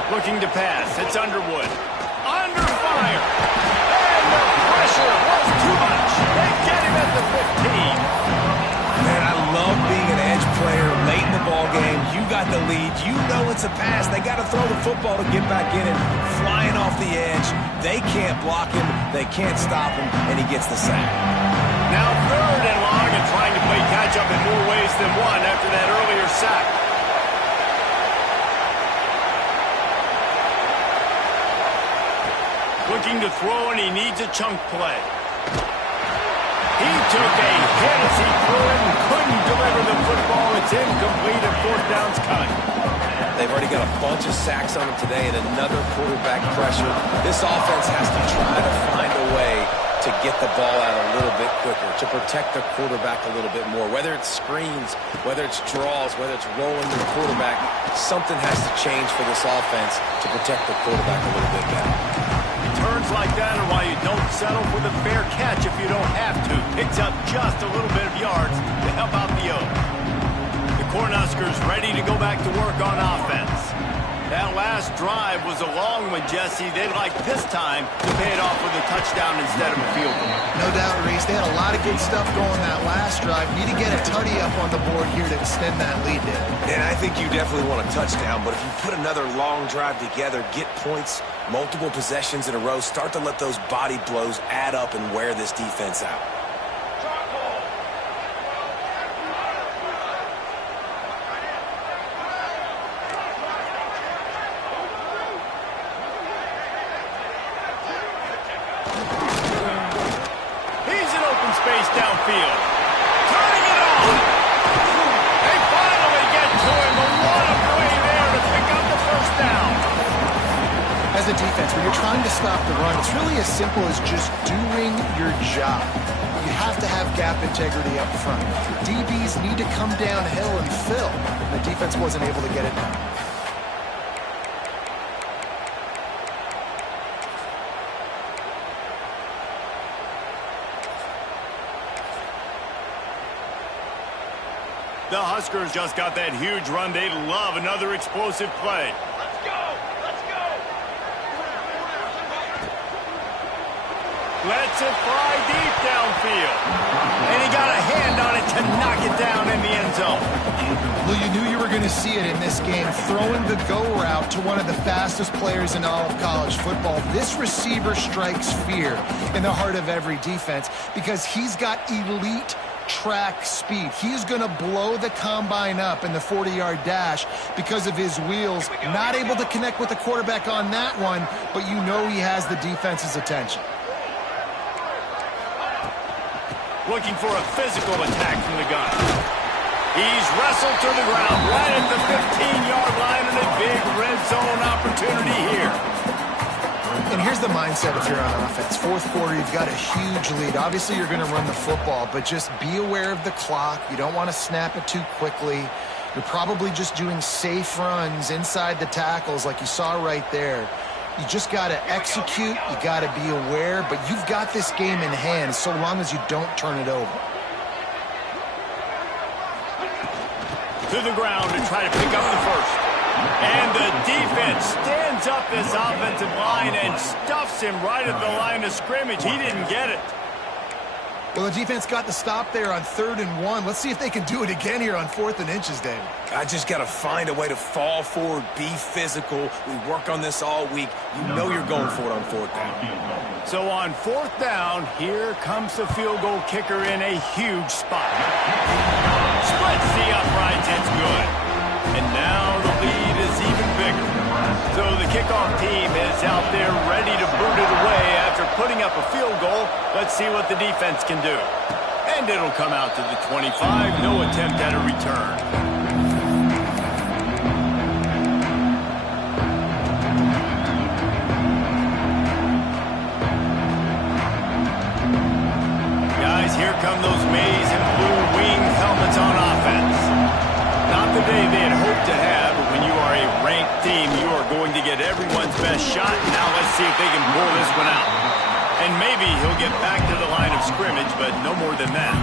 Looking to pass. It's Underwood. Under fire. And the pressure was too much. They get him at the 15. Man, I love being an edge player late in the ball game. You got the lead. You know it's a pass. They got to throw the football to get back in it. Flying off the edge. They can't block him. They can't stop him. And he gets the sack. Now 3rd and long and trying to play catch-up in more ways than one after that earlier sack. Looking to throw, and he needs a chunk play. He took a hit as he threw it and couldn't deliver the football. It's incomplete, and 4th down's coming. They've already got a bunch of sacks on them today and another quarterback pressure. This offense has to try to find a way to get the ball out a little bit quicker, to protect the quarterback a little bit more. Whether it's screens, whether it's draws, whether it's rolling the quarterback, something has to change for this offense to protect the quarterback a little bit better. Turns like that are why you don't settle for the fair catch if you don't have to. Picks up just a little bit of yards to help out the O. The Cornhuskers ready to go back to work on offense. That last drive was a long one, Jesse. They'd like this time to pay it off with a touchdown instead of a field goal. No doubt, Reese. They had a lot of good stuff going that last drive. Need to get a tutty up on the board here to extend that lead, Dave. And I think you definitely want a touchdown, but if you put another long drive together, get points, multiple possessions in a row, start to let those body blows add up and wear this defense out. Downfield. Turning it on. They finally get to him, but what a play there to pick up the first down. As a defense, when you're trying to stop the run, it's really as simple as just doing your job. You have to have gap integrity up front. DBs need to come downhill and fill. The defense wasn't able to get it done. The Huskers just got that huge run. They love another explosive play. Let's go! Let's go! Lets it fly deep downfield. And he got a hand on it to knock it down in the end zone. Well, you knew you were going to see it in this game. Throwing the go route to one of the fastest players in all of college football. This receiver strikes fear in the heart of every defense because he's got elite track speed. He's going to blow the combine up in the 40-yard dash because of his wheels. Not able to connect with the quarterback on that one, but you know he has the defense's attention. Looking for a physical attack from the gun. He's wrestled to the ground right at the 15-yard line and a big red zone opportunity here. And here's the mindset if you're on offense. Fourth quarter, you've got a huge lead. Obviously, you're going to run the football, but just be aware of the clock. You don't want to snap it too quickly. You're probably just doing safe runs inside the tackles like you saw right there. You just got to execute. You got to be aware, but you've got this game in hand so long as you don't turn it over. To the ground to try to pick up the first. And the defense stands up this offensive line and stuffs him right at the line of scrimmage. He didn't get it. Well, the defense got the stop there on 3rd and 1. Let's see if they can do it again here on 4th and inches, David. I just got to find a way to fall forward, be physical. We work on this all week. You know you're going for it on 4th down. So on 4th down, here comes the field goal kicker in a huge spot. Splits the uprights. It's good. And now the lead is even bigger. So the kickoff team is out there ready to boot it away after putting up a field goal. Let's see what the defense can do. And it'll come out to the 25. No attempt at a return. Guys, here come those maize and blue wing helmets on offense. Not the day they had hoped to have, but when you are a ranked team, you are going to get everyone's best shot. Now let's see if they can pull this one out. And maybe he'll get back to the line of scrimmage, but no more than that.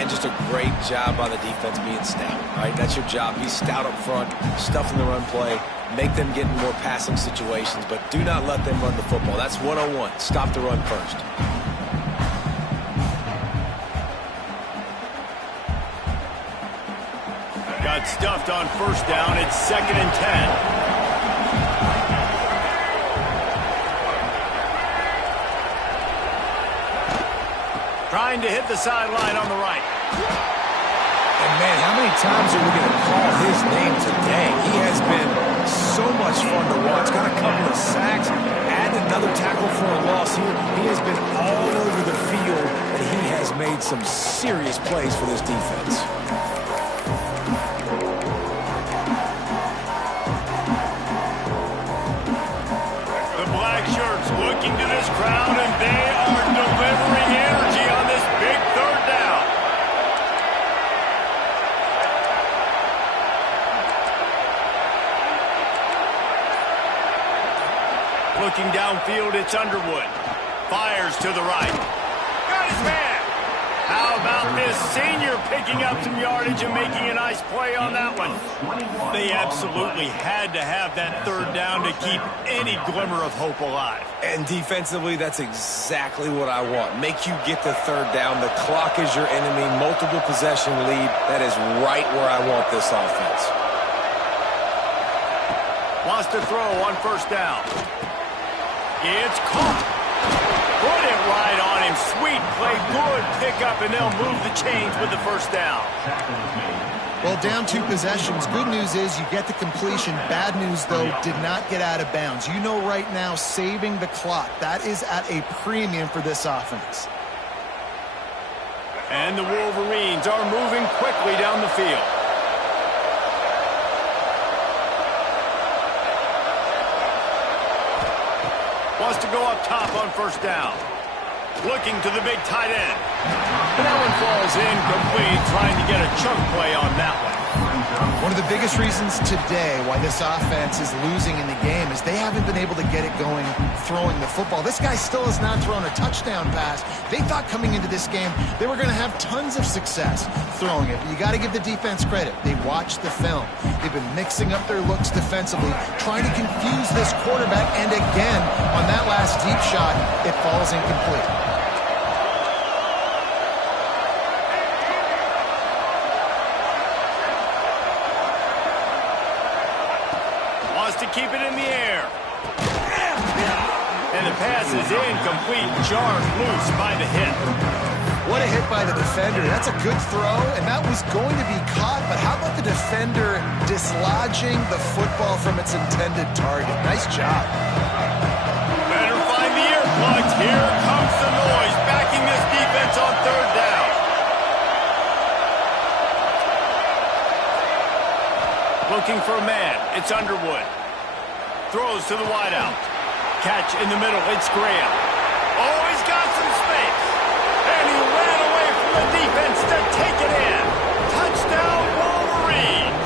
And just a great job by the defense being stout, right? That's your job. Be stout up front, stuff in the run play, make them get in more passing situations, but do not let them run the football. That's 101. Stop the run first. Got stuffed on 1st down. It's 2nd and 10. Trying to hit the sideline on the right. And, man, how many times are we going to call his name today? He has been so much fun to watch. Got a couple of sacks, add another tackle for a loss here. He has been all over the field, and he has made some serious plays for this defense. Looking to this crowd, and they are delivering energy on this big 3rd down. Looking downfield, it's Underwood. Fires to the right. Got his man. How about this senior picking up some yardage and making a nice play on that one? They absolutely had to have that third down to keep any glimmer of hope alive. And defensively, that's exactly what I want. Make you get the third down. The clock is your enemy. Multiple possession lead. That is right where I want this offense. Wants to throw on first down. It's caught. Put it right on him. Sweet play. Good pickup, and they'll move the chains with the first down. Well, down 2 possessions. Good news is you get the completion. Bad news, though, did not get out of bounds. You know right now, saving the clock, that is at a premium for this offense. And the Wolverines are moving quickly down the field. Wants to go up top on first down. Looking to the big tight end. And that one falls incomplete, trying to get a chunk play on that one. One of the biggest reasons today why this offense is losing in the game is they haven't been able to get it going throwing the football. This guy still has not thrown a touchdown pass. They thought coming into this game they were going to have tons of success throwing it. But you got to give the defense credit. They watched the film. They've been mixing up their looks defensively, trying to confuse this quarterback. And again, on that last deep shot, it falls incomplete. To keep it in the air. And the pass is incomplete, jarred loose by the hit. What a hit by the defender. That's a good throw, and that was going to be caught, but how about the defender dislodging the football from its intended target? Nice job. Better find the earplugs. Here comes the noise, backing this defense on third down. Looking for a man. It's Underwood. Throws to the wideout. Catch in the middle. It's Graham. Oh, he's got some space. And he ran away from the defense to take it in. Touchdown, Wolverines.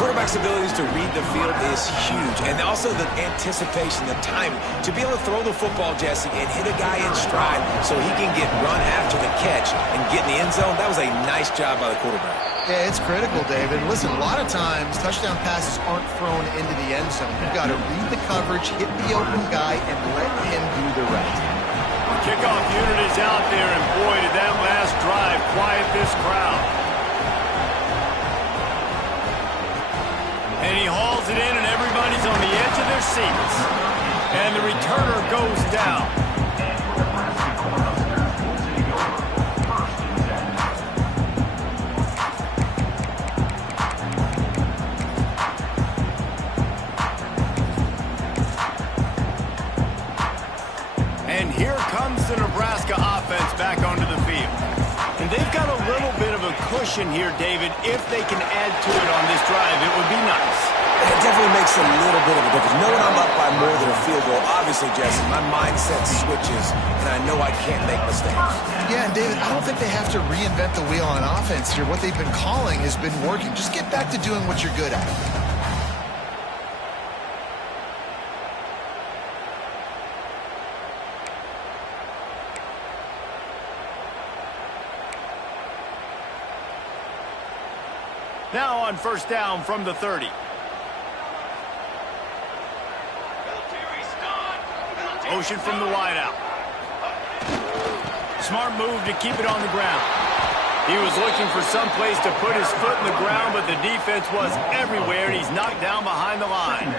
Quarterback's abilities to read the field is huge. And also the anticipation, the timing. To be able to throw the football, Jesse, and hit a guy in stride so he can get run after the catch and get in the end zone, that was a nice job by the quarterback. Yeah, it's critical, David. Listen, a lot of times touchdown passes aren't thrown into the end zone. You've got to read the coverage, hit the open guy, and let him do the rest. Kickoff unit is out there, and boy, did that last drive quiet this crowd. And he hauls it in, and everybody's on the edge of their seats. And the returner goes down. And here comes the Nebraska offense back onto the field. And they've got a little bit of a cushion here, David. If they can add to it on this drive, it would be nice. It definitely makes a little bit of a difference. Knowing I'm up by more than a field goal, obviously, Jesse, my mindset switches, and I know I can't make mistakes. Yeah, and David, I don't think they have to reinvent the wheel on offense here. What they've been calling has been working. Just get back to doing what you're good at. Now on first down from the 30. Motion from the wideout. Smart move to keep it on the ground. He was looking for some place to put his foot in the ground, but the defense was everywhere, and he's knocked down behind the line.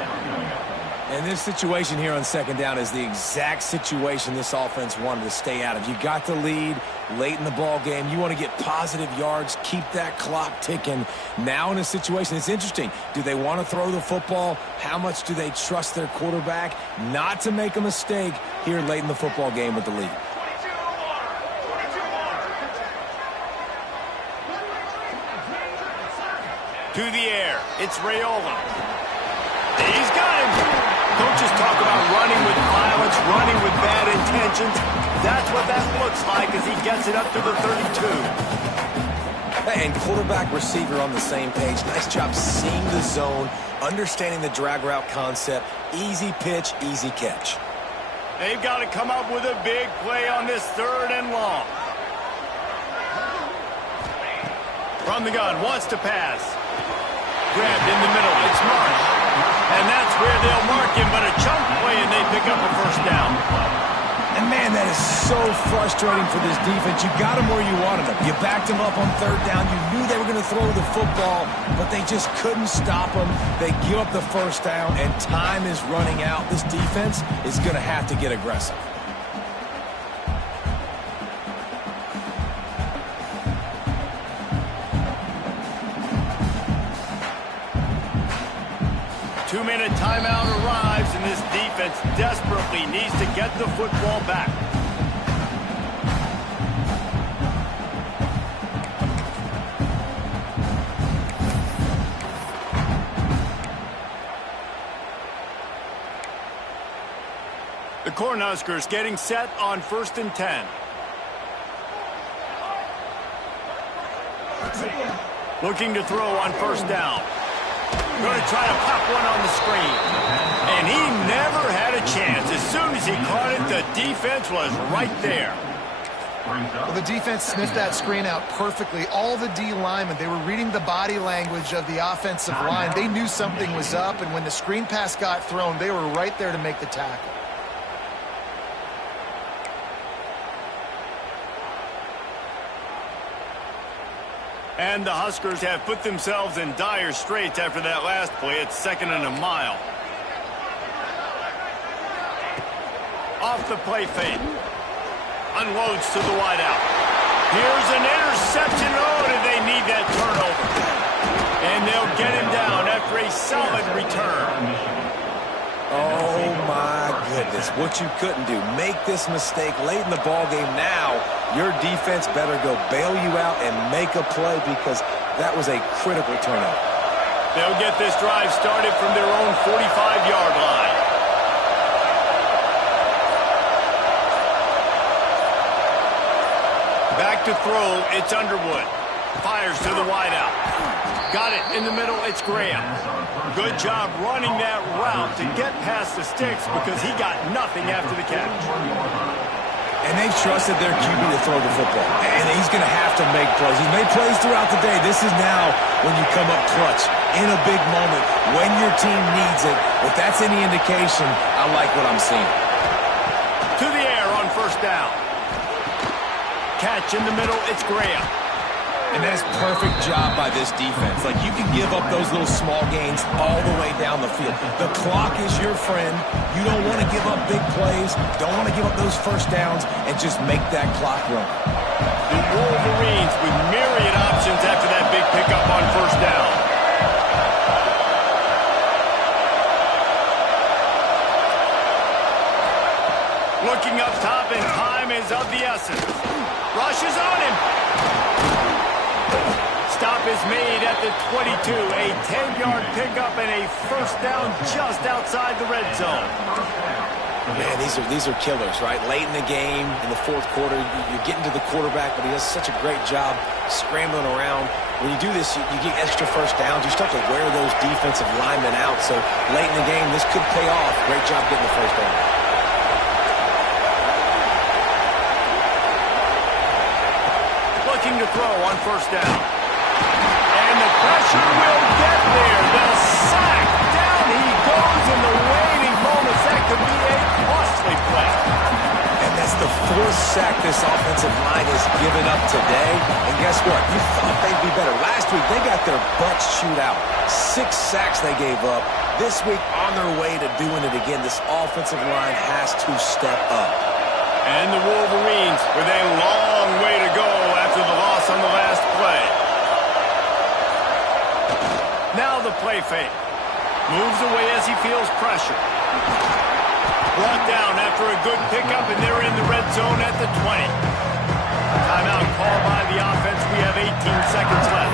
And this situation here on second down is the exact situation this offense wanted to stay out of. You got the lead late in the ball game. You want to get positive yards, keep that clock ticking. Now in a situation, it's interesting. Do they want to throw the football? How much do they trust their quarterback not to make a mistake here late in the football game with the lead? To the air, it's Raiola. He's got him. Don't just talk about running with violence, running with bad intentions. That's what that looks like as he gets it up to the 32. And quarterback receiver on the same page. Nice job seeing the zone, understanding the drag route concept. Easy pitch, easy catch. They've got to come up with a big play on this third and long. From the gun, wants to pass. Grabbed in the middle, it's Marsh. And that's where they'll mark him, but a chunk play and they pick up a first down. And man, that is so frustrating for this defense. You got them where you wanted them. You backed them up on third down. You knew they were going to throw the football, but they just couldn't stop them. They give up the first down, and time is running out. This defense is going to have to get aggressive. Two-minute timeout arrives, and this defense desperately needs to get the football back. The Cornhuskers getting set on 1st and 10. Looking to throw on first down. Going to try to pop one on the screen. And he never had a chance. As soon as he caught it, the defense was right there. Well, the defense sniffed that screen out perfectly. All the D linemen, they were reading the body language of the offensive line. They knew something was up, and when the screen pass got thrown, they were right there to make the tackle. And the Huskers have put themselves in dire straits after that last play. It's 2nd and a mile. Off the play fake. Unloads to the wideout. Here's an interception. Oh, did they need that turnover? And they'll get him down after a solid return. Oh, my goodness. What you couldn't do. Make this mistake late in the ballgame. Now, your defense better go bail you out and make a play because that was a critical turnover. They'll get this drive started from their own 45-yard line. Back to throw, it's Underwood. Fires to the wideout. Got it in the middle, it's Graham. Good job running that route to get past the sticks because he got nothing after the catch. And they've trusted their QB to throw the football. And he's going to have to make plays. He's made plays throughout the day. This is now when you come up clutch in a big moment when your team needs it. If that's any indication, I like what I'm seeing. To the air on first down. Catch in the middle, it's Graham. And that's perfect job by this defense. Like, you can give up those little small gains all the way down the field. The clock is your friend. You don't want to give up big plays. Don't want to give up those first downs and just make that clock run. The Wolverines with myriad options after that big pickup on first down. Looking up top, and time is of the essence. Rushes on him. Stop is made at the 22. A 10-yard pickup and a first down just outside the red zone. Man, these are killers, right? Late in the game, in the fourth quarter, you're getting to the quarterback, but he does such a great job scrambling around. When you do this, you get extra first downs. You start to wear those defensive linemen out. So late in the game, this could pay off. Great job getting the first down. Looking to throw on first down. And the pressure will get there. The sack. Down he goes in the waning moments. That could be a costly play. And that's the fourth sack this offensive line has given up today. And guess what? You thought they'd be better. Last week, they got their butts chewed out. 6 sacks they gave up. This week, on their way to doing it again, this offensive line has to step up. And the Wolverines with a long way to go after the loss on the last play. Now the play fake. Moves away as he feels pressure. Brought down after a good pickup, and they're in the red zone at the 20. Timeout called by the offense. We have 18 seconds left.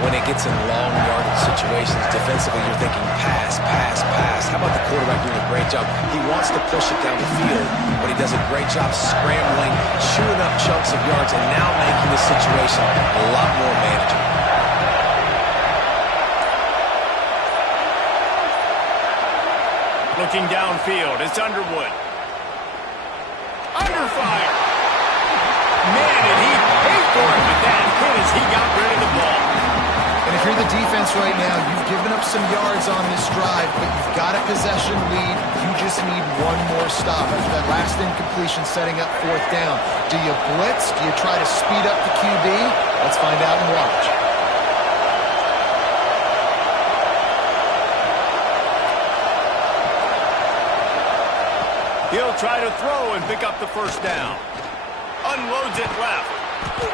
When it gets in long yardage situations, defensively, you're thinking pass, pass, pass. How about the quarterback doing a great job? He wants to push it down the field, but he does a great job scrambling, chewing up chunks of yards, and now making the situation a lot more manageable. Looking downfield, it's Underwood. Under fire. Man, did he pay for it with that hit as he got rid of the ball. If you're the defense right now, you've given up some yards on this drive, but you've got a possession lead. You just need one more stop after that last incompletion setting up fourth down. Do you blitz? Do you try to speed up the QB? Let's find out and watch. He'll try to throw and pick up the first down. Unloads it left.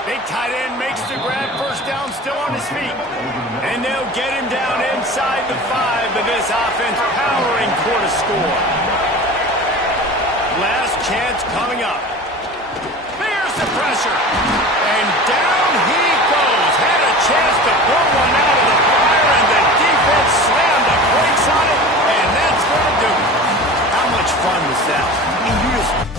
Big tight end makes the grab. First down, still on his feet. And they'll get him down inside the 5, but this offense powering toward a score. Last chance coming up. There's the pressure. And down he goes. Had a chance to pull one out of the fire, and the defense slammed the brakes on it, and that's going to do it. How much fun was that? I mean, you just